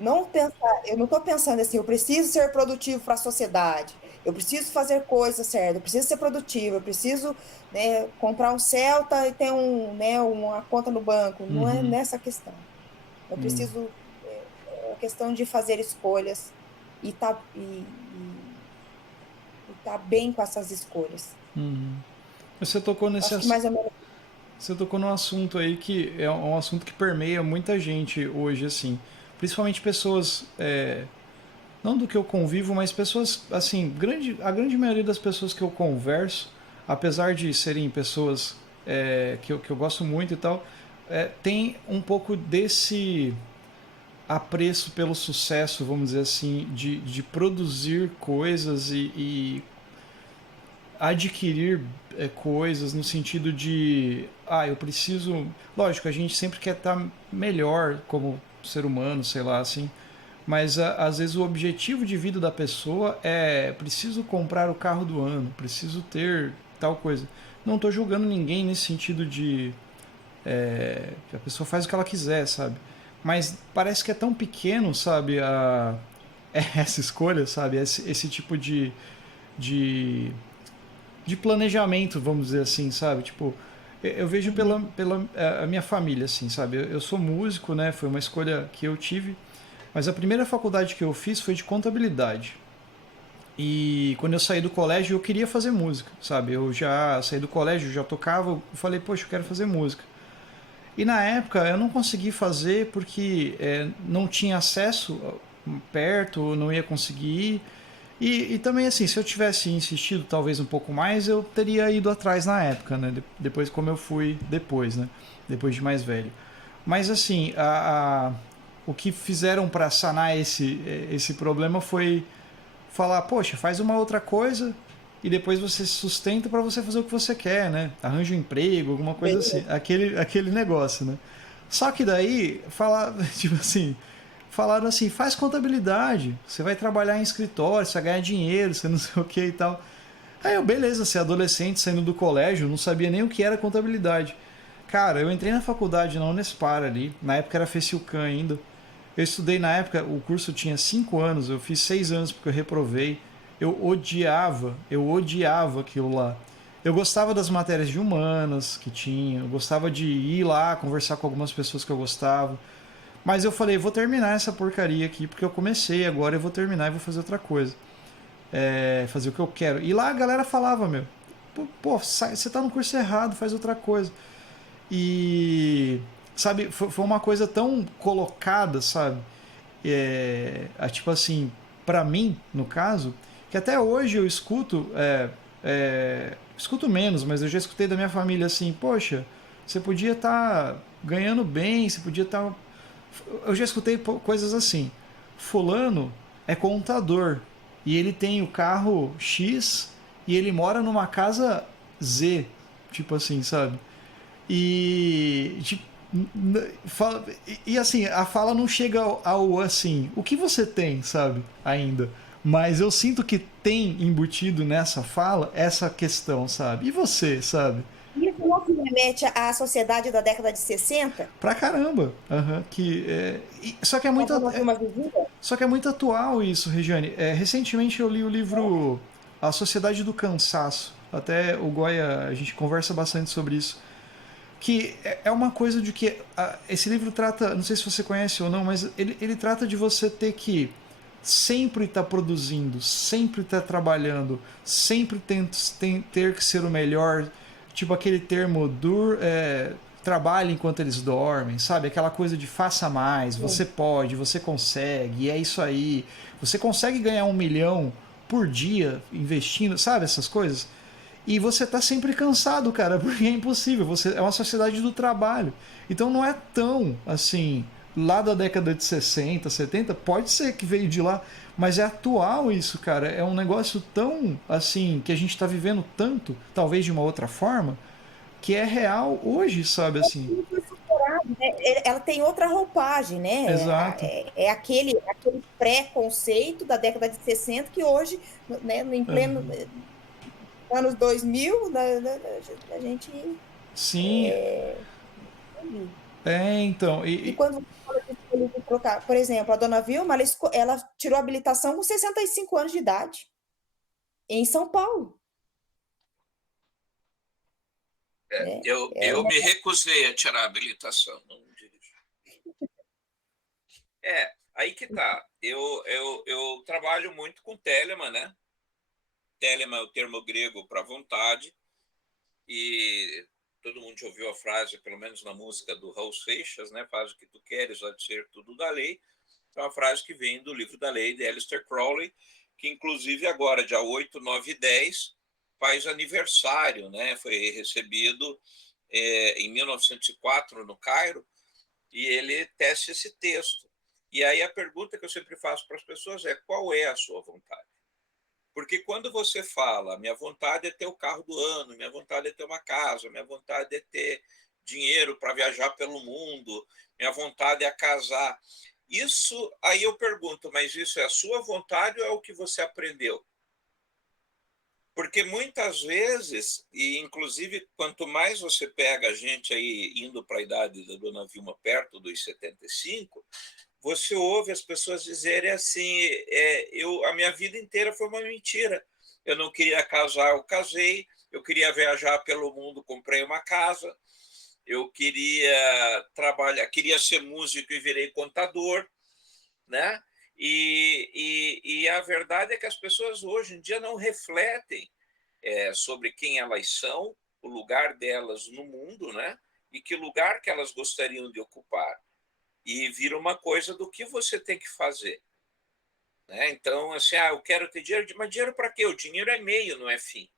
Eu não estou pensando assim, eu preciso ser produtivo para a sociedade, eu preciso fazer coisas certas, eu preciso ser produtivo, eu preciso, né, comprar um Celta e ter uma conta no banco. Não é nessa questão. Eu preciso, é a questão de fazer escolhas e tá bem com essas escolhas. Você tocou nesse Acho que mais ou menos. Você tocou num assunto aí que é um assunto que permeia muita gente hoje, assim. Principalmente pessoas, não do que eu convivo, mas pessoas, assim, a grande maioria das pessoas que eu converso, apesar de serem pessoas que eu gosto muito e tal, tem um pouco desse apreço pelo sucesso, vamos dizer assim, de produzir coisas e adquirir coisas no sentido de eu preciso, lógico, a gente sempre quer estar melhor como ser humano, sei lá, assim, mas às vezes o objetivo de vida da pessoa é preciso comprar o carro do ano, preciso ter tal coisa. Não estou julgando ninguém nesse sentido de a pessoa faz o que ela quiser, sabe, mas parece que é tão pequeno, sabe, essa escolha, sabe, esse tipo de planejamento, vamos dizer assim, sabe? Tipo, Eu vejo pela a minha família, assim, sabe? Eu sou músico, né? Foi uma escolha que eu tive, mas a primeira faculdade que eu fiz foi de contabilidade. E quando eu saí do colégio, eu queria fazer música, sabe? Eu já saí do colégio, já tocava, eu falei, poxa, eu quero fazer música. E na época eu não consegui fazer porque não tinha acesso perto, não ia conseguir ir. E também, assim, se eu tivesse insistido talvez um pouco mais, eu teria ido atrás na época, né? Depois, como eu fui depois, né? Depois de mais velho. Mas, assim, o que fizeram para sanar esse problema foi falar: poxa, faz uma outra coisa e depois você se sustenta para você fazer o que você quer, né? Arranja um emprego, alguma coisa Bem, assim. Aquele negócio, né? Só que daí, falar, tipo assim, falaram assim: faz contabilidade, você vai trabalhar em escritório, você vai ganhar dinheiro, você não sei o que e tal. Aí eu, beleza, ser adolescente saindo do colégio, não sabia nem o que era contabilidade. Cara, eu entrei na faculdade na Unespar ali, na época era Fecilcan ainda. Eu estudei na época, o curso tinha 5 anos, eu fiz 6 anos porque eu reprovei. Eu odiava aquilo lá. Eu gostava das matérias de humanas que tinha, eu gostava de ir lá conversar com algumas pessoas que eu gostava. Mas eu falei, vou terminar essa porcaria aqui, porque eu comecei agora, eu vou terminar e vou fazer outra coisa. Fazer o que eu quero. E lá a galera falava, meu, pô, você tá no curso errado, faz outra coisa. E, sabe, foi uma coisa tão colocada, sabe? Tipo assim, pra mim, no caso, que até hoje eu escuto, escuto menos, mas eu já escutei da minha família assim, poxa, você podia estar ganhando bem, você podia estar. Eu já escutei coisas assim. Fulano é contador e ele tem o carro X e ele mora numa casa Z, tipo assim, sabe? E tipo, assim, a fala não chega ao assim, o que você tem, sabe, ainda. Mas eu sinto que tem embutido nessa fala essa questão, sabe? E você, sabe? isso não se remete à sociedade da década de 60, Pra caramba. Aham, só que é da muito. Dona Vilma Vivida? Só que é muito atual isso, Regiane. Recentemente eu li o livro A Sociedade do Cansaço. Até o Goya, a gente conversa bastante sobre isso. Que é uma coisa de que esse livro trata, não sei se você conhece ou não, mas ele trata de você ter que sempre estar produzindo, sempre estar trabalhando, sempre ter que ser o melhor. Tipo aquele termo trabalhe enquanto eles dormem, sabe? Aquela coisa de faça mais, você pode, você consegue, e é isso aí. Você consegue ganhar 1 milhão por dia investindo, sabe? Essas coisas. E você tá sempre cansado, cara, porque é impossível. Você é uma sociedade do trabalho. Então não é tão assim, lá da década de 60, 70, pode ser que veio de lá, mas é atual isso, cara. É um negócio tão assim que a gente tá vivendo tanto, talvez de uma outra forma, que é real hoje, sabe assim. Ela tem outra roupagem, né? Exato. É aquele pré-conceito da década de 60 que hoje, né, em pleno Uhum. anos 2000, a gente Sim, vive. então. E quando você fala de escolher de trocar, por exemplo, a dona Vilma, ela tirou a habilitação com 65 anos de idade, em São Paulo, né? É Eu uma... me recusei a tirar a habilitação, não dirijo. Aí que tá. Eu trabalho muito com Telemann, né? Telemann é o termo grego para vontade, e todo mundo já ouviu a frase, pelo menos na música do Raul Seixas, né? Faz o que tu queres, há de ser tudo da lei. É uma frase que vem do livro da lei de Aleister Crowley, que inclusive agora, dia 8, 9 e 10, faz aniversário, né? Foi recebido em 1904 no Cairo, e ele tece esse texto. E aí a pergunta que eu sempre faço para as pessoas é: qual é a sua vontade? Porque quando você fala, minha vontade é ter o carro do ano, minha vontade é ter uma casa, minha vontade é ter dinheiro para viajar pelo mundo, minha vontade é casar. Isso, aí eu pergunto, mas isso é a sua vontade ou é o que você aprendeu? Porque muitas vezes, e inclusive quanto mais você pega a gente aí indo para a idade da dona Vilma perto dos 75, você ouve as pessoas dizerem assim, a minha vida inteira foi uma mentira. Eu não queria casar, eu casei. eu queria viajar pelo mundo, comprei uma casa, eu queria trabalhar, queria ser músico e virei contador, né? E a verdade é que as pessoas hoje em dia não refletem sobre quem elas são, o lugar delas no mundo, né? E que lugar que elas gostariam de ocupar. E vira uma coisa do que você tem que fazer. Né? Então, assim, eu quero ter dinheiro, mas dinheiro para quê? O dinheiro é meio, não é fim.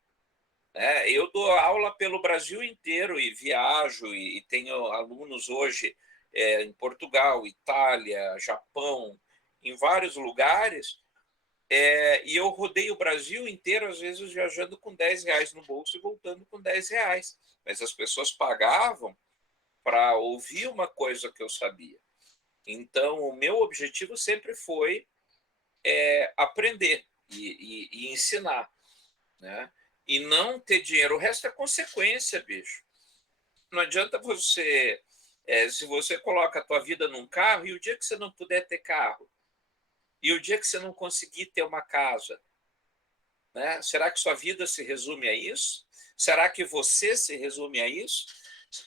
Eu dou aula pelo Brasil inteiro e viajo e tenho alunos hoje em Portugal, Itália, Japão, em vários lugares, e eu rodei o Brasil inteiro, às vezes viajando com R$ 10 no bolso e voltando com R$ 10. Mas as pessoas pagavam para ouvir uma coisa que eu sabia. Então, o meu objetivo sempre foi aprender e ensinar, né? E não ter dinheiro. O resto é consequência, bicho. Não adianta você... se você coloca a tua vida num carro e o dia que você não puder ter carro, e o dia que você não conseguir ter uma casa, né? Será que sua vida se resume a isso? Será que você se resume a isso?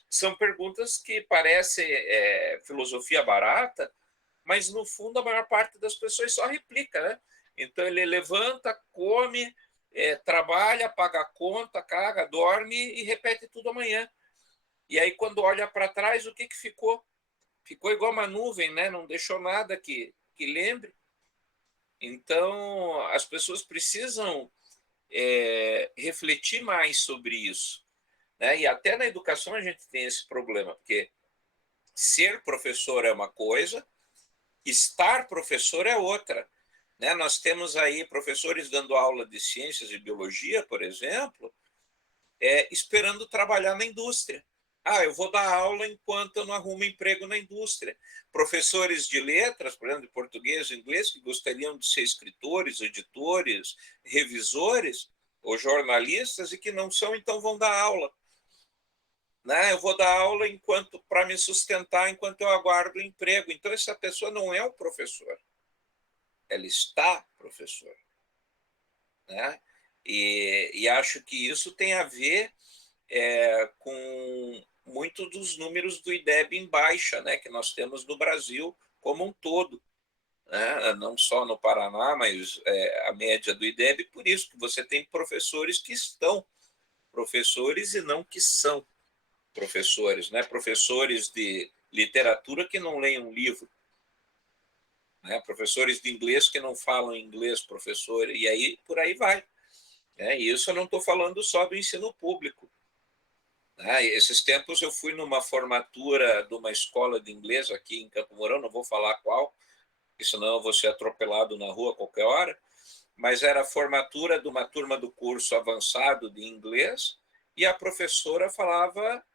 São perguntas que parecem filosofia barata, mas no fundo a maior parte das pessoas só replica, né? Então ele levanta, come, trabalha, paga a conta, caga, dorme e repete tudo amanhã. E aí quando olha para trás, o que ficou? Ficou igual uma nuvem, né? Não deixou nada que lembre. Então as pessoas precisam refletir mais sobre isso, né? E até na educação a gente tem esse problema, porque ser professor é uma coisa, estar professor é outra. Né? Nós temos aí professores dando aula de ciências e biologia, por exemplo, esperando trabalhar na indústria. Eu vou dar aula enquanto eu não arrumo emprego na indústria. Professores de letras, por exemplo, de português e inglês, que gostariam de ser escritores, editores, revisores ou jornalistas e que não são, então vão dar aula. Né? Eu vou dar aula enquanto para me sustentar enquanto eu aguardo o emprego. Então essa pessoa não é o professor, ela está professor, né? E acho que isso tem a ver com muito dos números do IDEB em baixa, né? Que nós temos no Brasil como um todo, né? Não só no Paraná, mas a média do IDEB. Por isso que você tem professores que estão professores e não que são professores, né? Professores de literatura que não leem um livro, né? Professores de inglês que não falam inglês, professor, e aí por aí vai. E isso eu não estou falando só do ensino público. Esses tempos eu fui numa formatura de uma escola de inglês aqui em Campo Mourão, não vou falar qual, porque senão eu vou ser atropelado na rua a qualquer hora, mas era a formatura de uma turma do curso avançado de inglês e a professora falava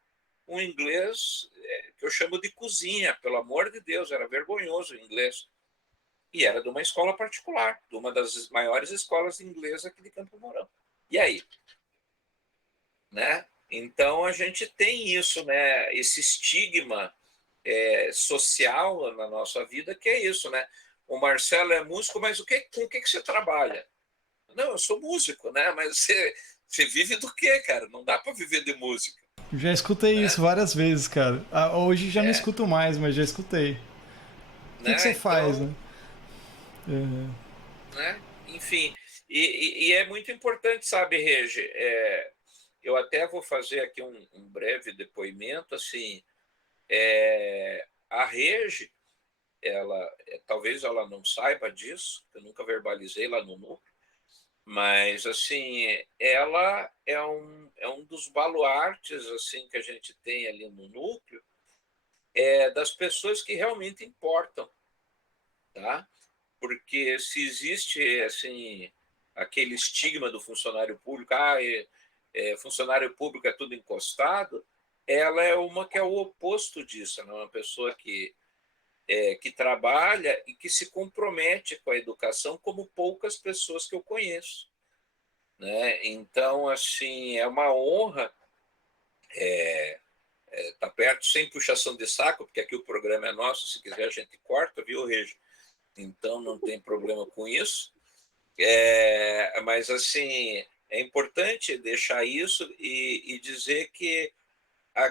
um inglês que eu chamo de cozinha, pelo amor de Deus, era vergonhoso o inglês. E era de uma escola particular, de uma das maiores escolas de inglês aqui de Campo Mourão. E aí? Né? Então a gente tem isso, né? Esse estigma social na nossa vida, que é isso, né? O Marcelo é músico, mas com o que você trabalha? Não, eu sou músico, né? Mas você vive do quê, cara? Não dá para viver de música. Já escutei isso várias vezes, cara. Hoje já não escuto mais, mas já escutei. O que você faz, né? Né? Enfim, e é muito importante, sabe, Regi? Eu até vou fazer aqui um breve depoimento, assim, a Regi, talvez ela não saiba disso, eu nunca verbalizei lá no núcleo, mas, assim, ela é um dos baluartes, assim, que a gente tem ali no núcleo, das pessoas que realmente importam, tá? Porque se existe, assim, aquele estigma do funcionário público, funcionário público é tudo encostado, ela é uma que é o oposto disso, é uma pessoa que trabalha e que se compromete com a educação como poucas pessoas que eu conheço. Né? Então, assim, é uma honra estar perto, sem puxação de saco, porque aqui o programa é nosso, se quiser a gente corta, viu, Regi? Então não tem problema com isso. Mas assim, É importante deixar isso e dizer que,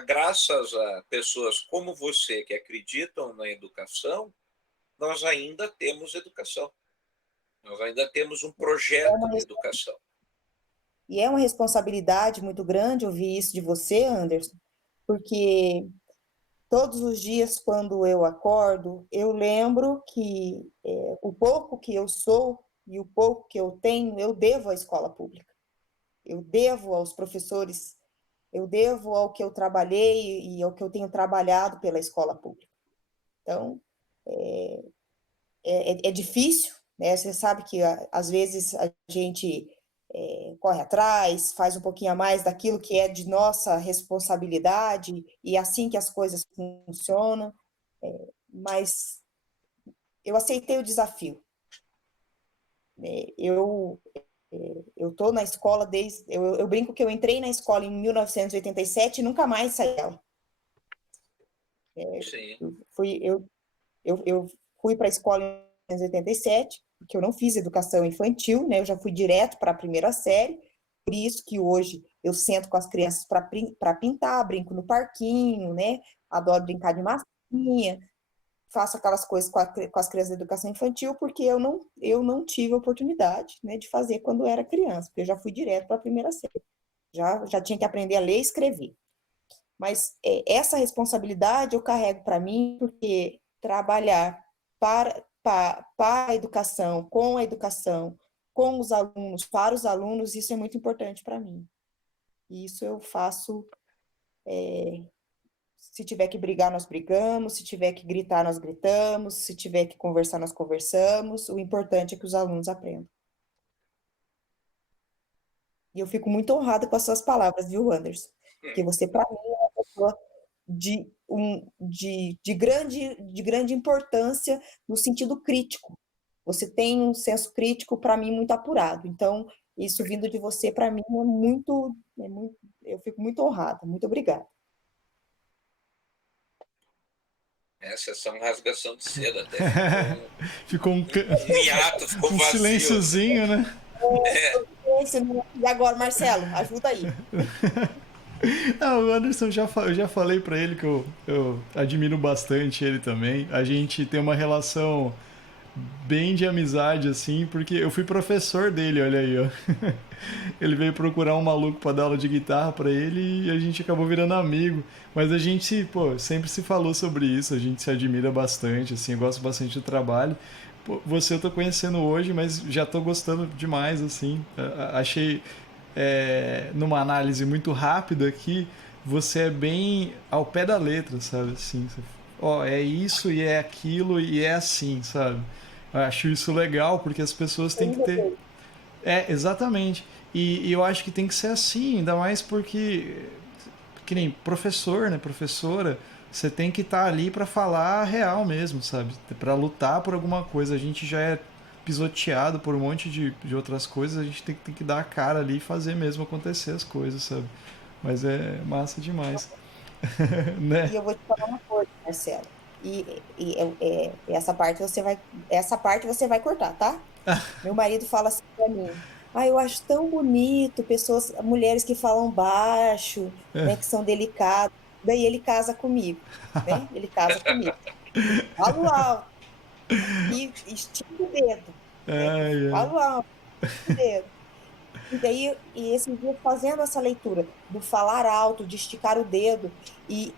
graças a pessoas como você que acreditam na educação, nós ainda temos educação. Nós ainda temos um É projeto uma, de educação. e é uma responsabilidade muito grande ouvir isso de você, Anderson, porque todos os dias, quando eu acordo, eu lembro que o pouco que eu sou e o pouco que eu tenho, eu devo à escola pública. Eu devo aos professores, eu devo ao que eu trabalhei e ao que eu tenho trabalhado pela escola pública. Então, é difícil, né? Você sabe que às vezes a gente corre atrás, faz um pouquinho a mais daquilo que é de nossa responsabilidade, e é assim que as coisas funcionam, mas eu aceitei o desafio. Eu estou na escola desde. Eu brinco que eu entrei na escola em 1987 e nunca mais saí dela. Sim. Eu fui para a escola em 1987, porque eu não fiz educação infantil, né? Eu já fui direto para a primeira série, por isso que hoje eu sento com as crianças para pintar, brinco no parquinho, né? Adoro brincar de massinha, faço aquelas coisas com as crianças da educação infantil, porque eu não tive oportunidade, né, de fazer quando eu era criança, porque eu já fui direto para a primeira série. Já tinha que aprender a ler e escrever. Mas essa responsabilidade eu carrego para mim, porque trabalhar para a educação, com os alunos, para os alunos, isso é muito importante para mim. E isso eu faço. Se tiver que brigar, nós brigamos, se tiver que gritar, nós gritamos, se tiver que conversar, nós conversamos. O importante é que os alunos aprendam. E eu fico muito honrada com as suas palavras, viu, Anderson? Porque você, para mim, é uma pessoa de grande importância no sentido crítico. Você tem um senso crítico, para mim, muito apurado. Então, isso vindo de você, para mim, eu fico muito honrada. Muito obrigada. Essa é uma rasgação de seda, até Ficou um hiato, ficou um vazio. silênciozinho, né? E agora, Marcelo, ajuda aí. Não, o Anderson, eu já falei pra ele que eu admiro bastante ele também. A gente tem uma relação bem de amizade, assim, porque eu fui professor dele, olha aí, ó. Ele veio procurar um maluco pra dar aula de guitarra pra ele e a gente acabou virando amigo. Mas a gente, pô, sempre se falou sobre isso, a gente se admira bastante, assim, eu gosto bastante do trabalho. Pô, você eu tô conhecendo hoje, mas já tô gostando demais, assim. Achei, numa análise muito rápida aqui, você é bem ao pé da letra, sabe? Assim, ó, é isso e é aquilo e é assim, sabe? Eu acho isso legal porque as pessoas têm que ter. Exatamente. E eu acho que tem que ser assim, ainda mais porque, que nem professor, né? Professora, você tem que estar ali para falar a real mesmo, sabe? Para lutar por alguma coisa. A gente já é pisoteado por um monte de outras coisas, a gente tem que dar a cara ali e fazer mesmo acontecer as coisas, sabe? Mas é massa demais. Né? E eu vou te falar uma coisa, Marcelo. Essa parte você vai cortar, tá? Meu marido fala assim pra mim: ah, eu acho tão bonito mulheres que falam baixo, né, que são delicadas. Daí ele casa comigo, né? Ele casa comigo. Eu falo alto e estico o dedo, né? Eu Ai, ai. falo alto, estico o dedo. E daí, esse dia fazendo essa leitura do falar alto, de esticar o dedo, e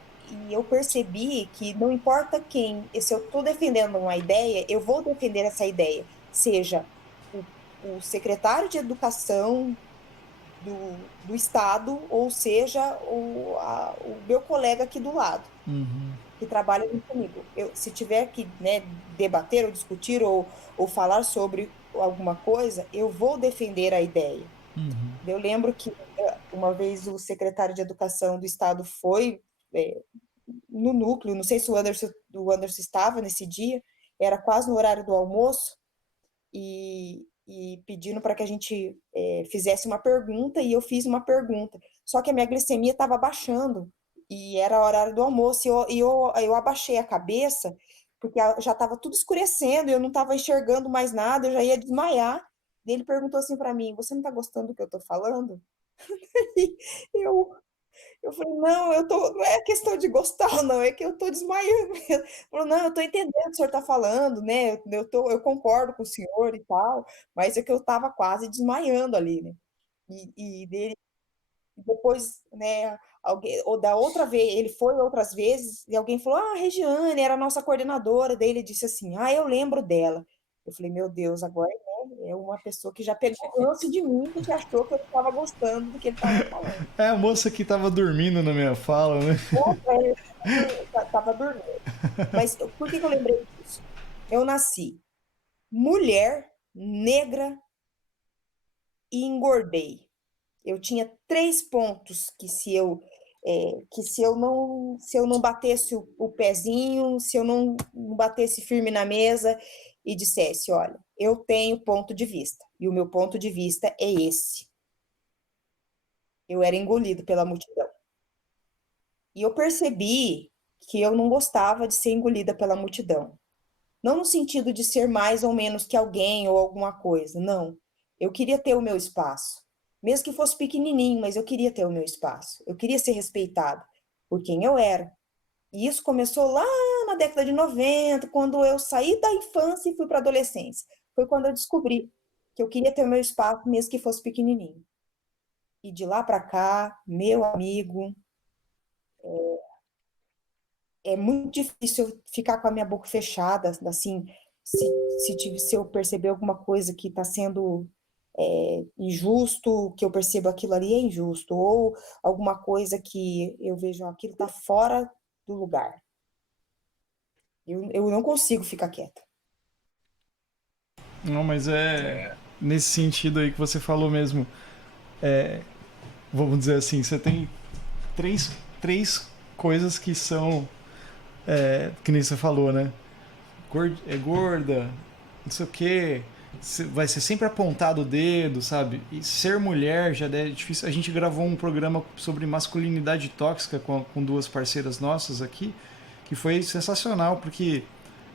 eu percebi que não importa quem, se eu estou defendendo uma ideia, eu vou defender essa ideia, seja o, o secretário de educação do estado, ou seja, o meu colega aqui do lado, Uhum, que trabalha junto comigo. Se tiver que, né, debater ou discutir ou falar sobre alguma coisa, eu vou defender a ideia. uhum. Eu lembro que uma vez o secretário de Educação do Estado foi no núcleo, não sei se o Anderson estava nesse dia, era quase no horário do almoço, e pedindo para que a gente fizesse uma pergunta, e eu fiz uma pergunta. Só que a minha glicemia estava baixando, e era o horário do almoço, e eu abaixei a cabeça, porque já estava tudo escurecendo, eu não estava enxergando mais nada, eu já ia desmaiar. Ele perguntou assim para mim: "Você não tá gostando do que eu tô falando?" E eu eu falei: "Não, eu tô não é questão de gostar não, é que eu tô desmaiando mesmo". Falou: "Não, eu tô entendendo o que o senhor tá falando, né, eu concordo com o senhor e tal, mas é que eu estava quase desmaiando ali, né". E dele depois, né, alguém ou da outra vez ele foi outras vezes e alguém falou: "Ah, a Regiane era a nossa coordenadora", daí ele disse assim: "Ah, eu lembro dela". Eu falei: "Meu Deus, agora, né, é uma pessoa que já pegou ranço de mim, porque achou que eu estava gostando do que ele estava falando". É a moça que tava dormindo na minha fala, né? Outra, ele estava dormindo. Mas por que que eu lembrei disso? Eu nasci mulher, negra e engordei. Eu tinha 3 pontos que se eu não batesse o pezinho, se eu não batesse firme na mesa e dissesse: "Olha, eu tenho ponto de vista, e o meu ponto de vista é esse", eu era engolido pela multidão. E eu percebi que eu não gostava de ser engolida pela multidão. Não no sentido de ser mais ou menos que alguém ou alguma coisa, não. Eu queria ter o meu espaço. Mesmo que fosse pequenininho, mas eu queria ter o meu espaço. Eu queria ser respeitada por quem eu era. E isso começou lá na década de 90, quando eu saí da infância e fui para a adolescência. Foi quando eu descobri que eu queria ter o meu espaço, mesmo que fosse pequenininho. E de lá para cá, meu amigo, é muito difícil eu ficar com a minha boca fechada, assim, se eu perceber alguma coisa que está sendo injusto, que eu percebo aquilo ali é injusto, ou alguma coisa que eu vejo, aquilo está fora do lugar. Eu não consigo ficar quieta. Não, mas é nesse sentido aí que você falou mesmo. É, vamos dizer assim, você tem três, três coisas que são, que nem você falou, né? É gorda, não sei o quê, vai ser sempre apontado o dedo, sabe? E ser mulher já é difícil. A gente gravou um programa sobre masculinidade tóxica com duas parceiras nossas aqui, que foi sensacional, porque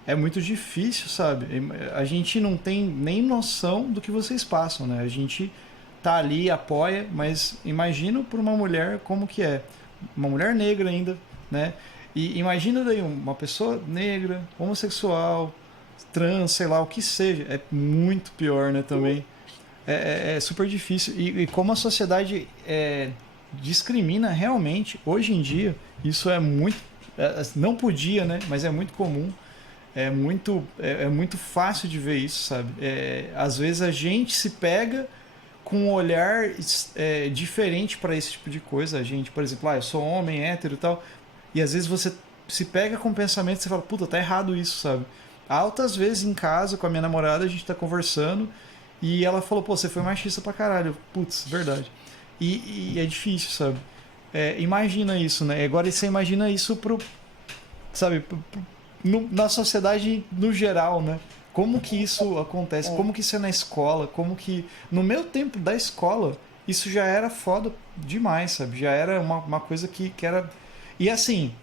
é muito difícil, sabe? A gente não tem nem noção do que vocês passam, né? A gente tá ali, apoia, mas imagina para uma mulher como que é. Uma mulher negra ainda, né? E imagina daí uma pessoa negra, homossexual, trans, sei lá, o que seja. É muito pior, né, também. É super difícil. E como a sociedade discrimina realmente, hoje em dia, isso é muito. Não podia, né? Mas é muito comum. É muito fácil de ver isso, sabe? Às vezes a gente se pega com um olhar diferente para esse tipo de coisa. A gente, por exemplo, eu sou homem, hétero e tal, e às vezes você se pega com pensamento e você fala, puta, tá errado isso, sabe? Altas vezes em casa com a minha namorada a gente tá conversando e ela falou, pô, você foi machista pra caralho. Putz, verdade. E é difícil, sabe? Imagina isso, né? Agora você imagina isso sabe, na sociedade no geral, né? Como que isso acontece? É. Como que isso é na escola? Como que. No meu tempo da escola, isso já era foda demais, sabe? Já era uma coisa que era. E assim,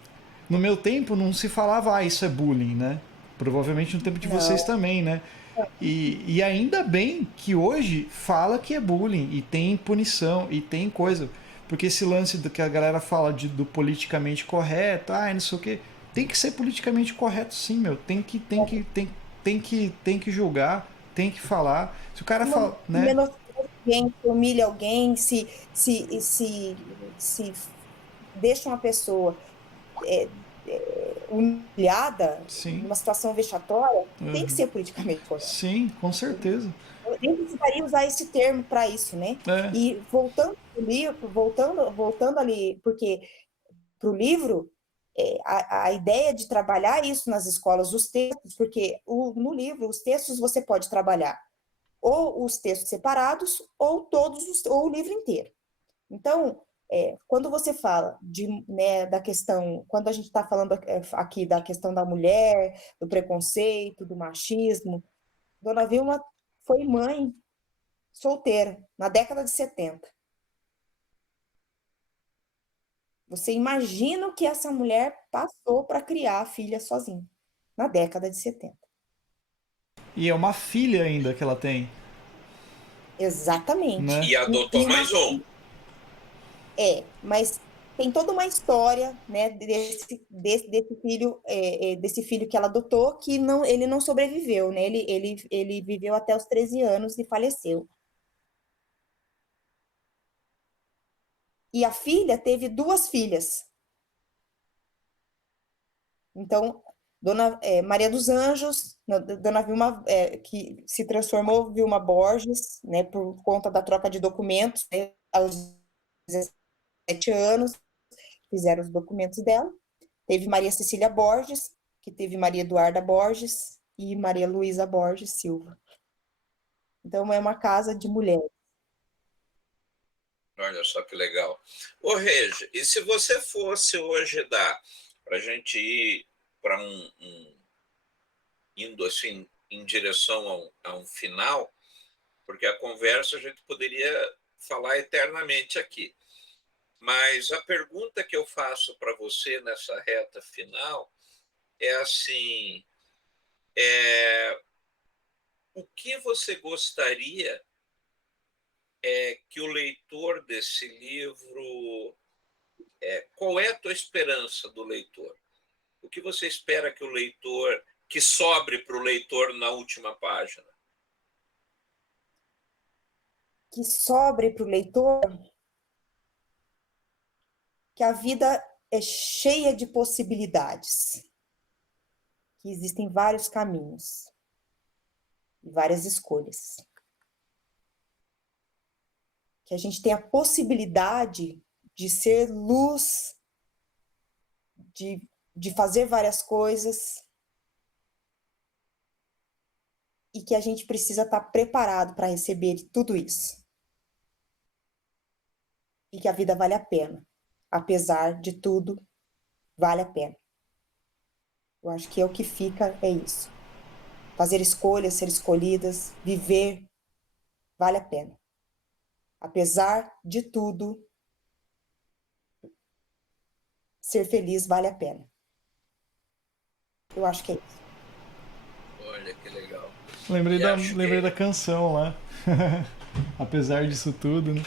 no meu tempo não se falava, isso é bullying, né? Provavelmente no tempo de vocês Não. também, né? E ainda bem que hoje fala que é bullying e tem punição e tem coisa. Porque esse lance do que a galera fala do politicamente correto, não sei o quê, tem que ser politicamente correto sim, meu. Tem que julgar, tem que falar. Se o cara Não fala, né? menospreza alguém, se humilha alguém, se deixa uma pessoa humilhada, Sim, numa situação vexatória, tem que uhum. ser politicamente correto. Sim, com certeza. Eu nem precisaria usar esse termo para isso, né? É, E voltando pro livro, voltando ali, porque para o livro, a ideia de trabalhar isso nas escolas, os textos, porque no livro, os textos você pode trabalhar ou os textos separados, ou ou o livro inteiro. Então, quando você fala né, da questão, quando a gente está falando aqui da questão da mulher, do preconceito, do machismo, Dona Vilma foi mãe solteira na década de 70. Você imagina o que essa mulher passou para criar a filha sozinha, na década de 70. e é uma filha ainda que ela tem. Exatamente. né? E adotou mais um. Mas tem toda uma história, né, desse filho, desse filho que ela adotou, que não, ele não sobreviveu, né? Ele viveu até os 13 anos e faleceu. E a filha teve duas filhas. Então, Maria dos Anjos, Dona Vilma, que se transformou Vilma Borges, né, por conta da troca de documentos, né, aos 17 anos, fizeram os documentos dela. Teve Maria Cecília Borges, que teve Maria Eduarda Borges e Maria Luísa Borges Silva. Então, é uma casa de mulheres. Olha só que legal. Ô, Regi, e se você fosse hoje dar para a gente ir para indo assim em direção a um final, porque a conversa a gente poderia falar eternamente aqui. Mas a pergunta que eu faço para você nessa reta final é assim: o que você gostaria que o leitor desse livro... qual é a tua esperança do leitor? O que você espera que o leitor, que sobre para o leitor na última página? Que sobre para o leitor que a vida é cheia de possibilidades, que existem vários caminhos e várias escolhas. Que a gente tem a possibilidade de ser luz, de fazer várias coisas, e que a gente precisa estar preparado para receber tudo isso. E que a vida vale a pena. Apesar de tudo, vale a pena. Eu acho que é o que fica, é isso. Fazer escolhas, ser escolhidas, viver, vale a pena. Apesar de tudo, ser feliz vale a pena. Eu acho que é isso. Olha que legal. Lembrei da canção lá. Apesar disso tudo, né?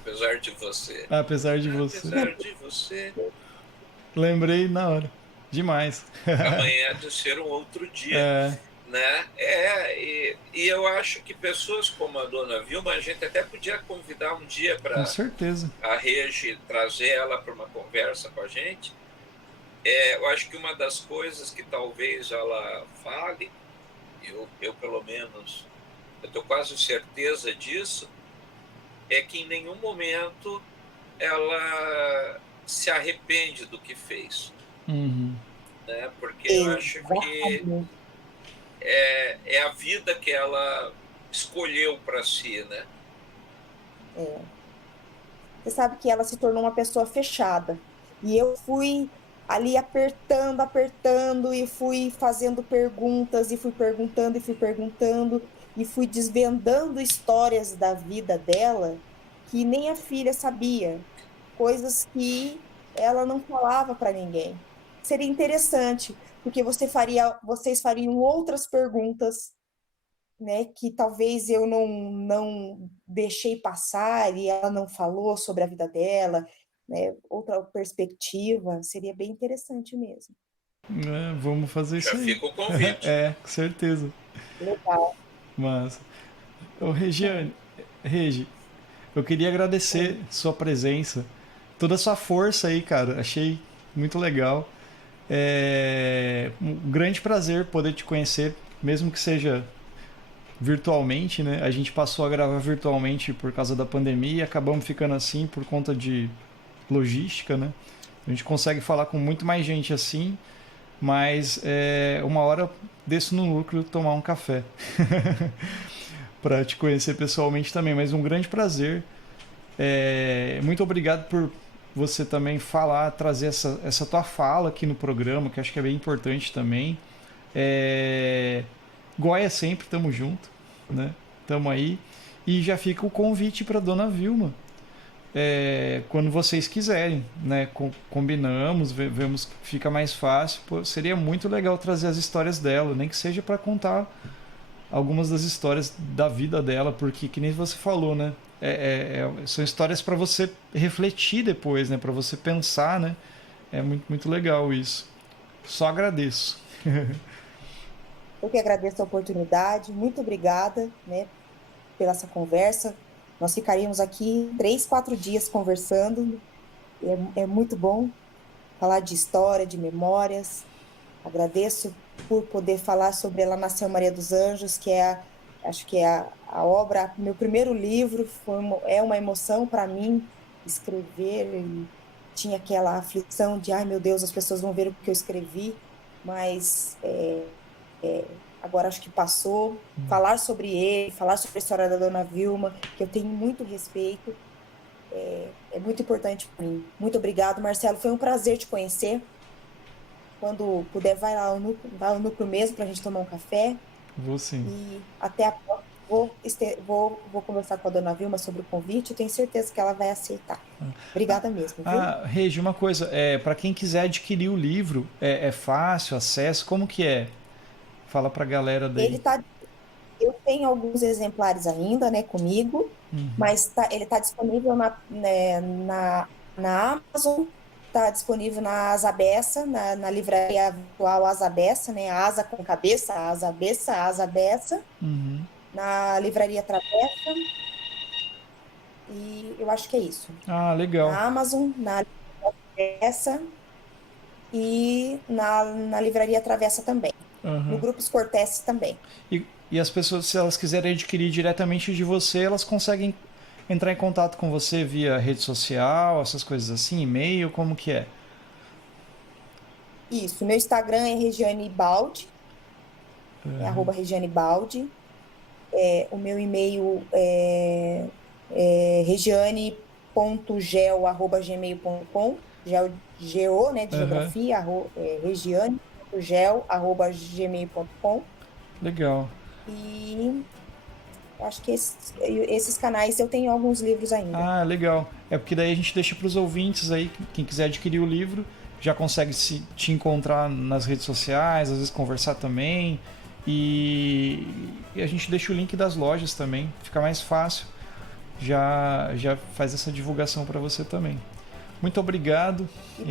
Apesar de você. Apesar de você. Apesar de você. Lembrei na hora. Demais. Amanhã há de ser um outro dia. Né? E eu acho que pessoas como a Dona Vilma, a gente até podia convidar um dia para a Regi trazer ela para uma conversa com a gente. Eu acho que uma das coisas que talvez ela fale, eu pelo menos, eu tenho quase certeza disso, é que em nenhum momento ela se arrepende do que fez. Uhum. Né? Porque eu acho que é a vida que ela escolheu para si, né? Você sabe que ela se tornou uma pessoa fechada. E eu fui ali apertando, e fui fazendo perguntas, e fui perguntando, e fui desvendando histórias da vida dela que nem a filha sabia. Coisas que ela não falava para ninguém. Seria interessante, porque vocês fariam outras perguntas, né, que talvez eu não deixei passar e ela não falou sobre a vida dela, né, outra perspectiva, seria bem interessante mesmo. Vamos fazer isso aí. Já fica o convite. Com certeza. Legal. Mas, Regi, eu queria agradecer sua presença, toda a sua força aí, cara. Achei muito legal. É um grande prazer poder te conhecer, mesmo que seja virtualmente, né? A gente passou a gravar virtualmente por causa da pandemia e acabamos ficando assim por conta de logística, né? A gente consegue falar com muito mais gente assim, mas uma hora desço no núcleo tomar um café para te conhecer pessoalmente também. Mas um grande prazer. Muito obrigado por você também trazer essa tua fala aqui no programa, que acho que é bem importante também. Goia sempre, tamo junto, né? Tamo aí. E já fica o convite para Dona Vilma. Quando vocês quiserem, né? Combinamos, vemos que fica mais fácil. Pô, seria muito legal trazer as histórias dela, nem que seja para contar algumas das histórias da vida dela, porque que nem você falou, né? São histórias para você refletir depois, né? Para você pensar, né? É muito, muito legal isso. Só agradeço. Eu que agradeço a oportunidade, muito obrigada, né, pela essa conversa. Nós ficaríamos aqui 3, 4 dias conversando. É muito bom falar de história, de memórias. Agradeço por poder falar sobre Ela Nasceu Maria dos Anjos, que acho que é a obra, meu primeiro livro, é uma emoção para mim escrever. E tinha aquela aflição de, ai meu Deus, as pessoas vão ver o que eu escrevi, mas agora acho que passou. Falar sobre ele, falar sobre a história da Dona Vilma, que eu tenho muito respeito, é muito importante para mim. Muito obrigado, Marcelo, foi um prazer te conhecer. Quando puder, vai lá ao núcleo mesmo para a gente tomar um café. Vou sim. E até a próxima. Vou conversar com a Dona Vilma sobre o convite. Eu tenho certeza que ela vai aceitar. Obrigada mesmo, viu? Regi, uma coisa. Para quem quiser adquirir o livro, é fácil, acesso? Como que é? Fala para a galera daí. Eu tenho alguns exemplares ainda, né, comigo, mas ele está disponível na Amazon, está disponível na Asa Beça, na livraria virtual Asa Beça, né, Asa com cabeça, Asa Beça, na livraria Travessa, e eu acho que é isso. Legal. Na Amazon, na livraria Beça e na livraria Travessa também. No Grupos Cortese também. E as pessoas, se elas quiserem adquirir diretamente de você, elas conseguem entrar em contato com você via rede social, essas coisas assim, e-mail, como que é? Isso, meu Instagram é Regiane Baldi, @ Regiane Baldi. O meu e-mail é regiane.gel@gmail.com, geo, né, de geografia, regiane.gel@gmail.com. Legal. E acho que esses canais eu tenho alguns livros ainda. Legal. É porque daí a gente deixa para os ouvintes aí, quem quiser adquirir o livro, já consegue te encontrar nas redes sociais, às vezes conversar também. E a gente deixa o link das lojas também, fica mais fácil. Já faz essa divulgação para você também. Muito obrigado. E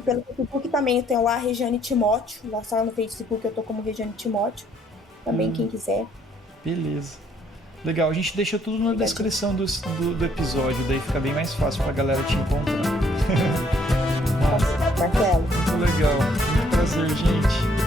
pelo Facebook também, eu tenho lá Regiane Timóteo, lá no Facebook eu tô como Regiane Timóteo, também quem quiser. Beleza. Legal, a gente deixa tudo na descrição do episódio, daí fica bem mais fácil pra galera te encontrar. Marcelo. Muito legal, muito prazer, gente.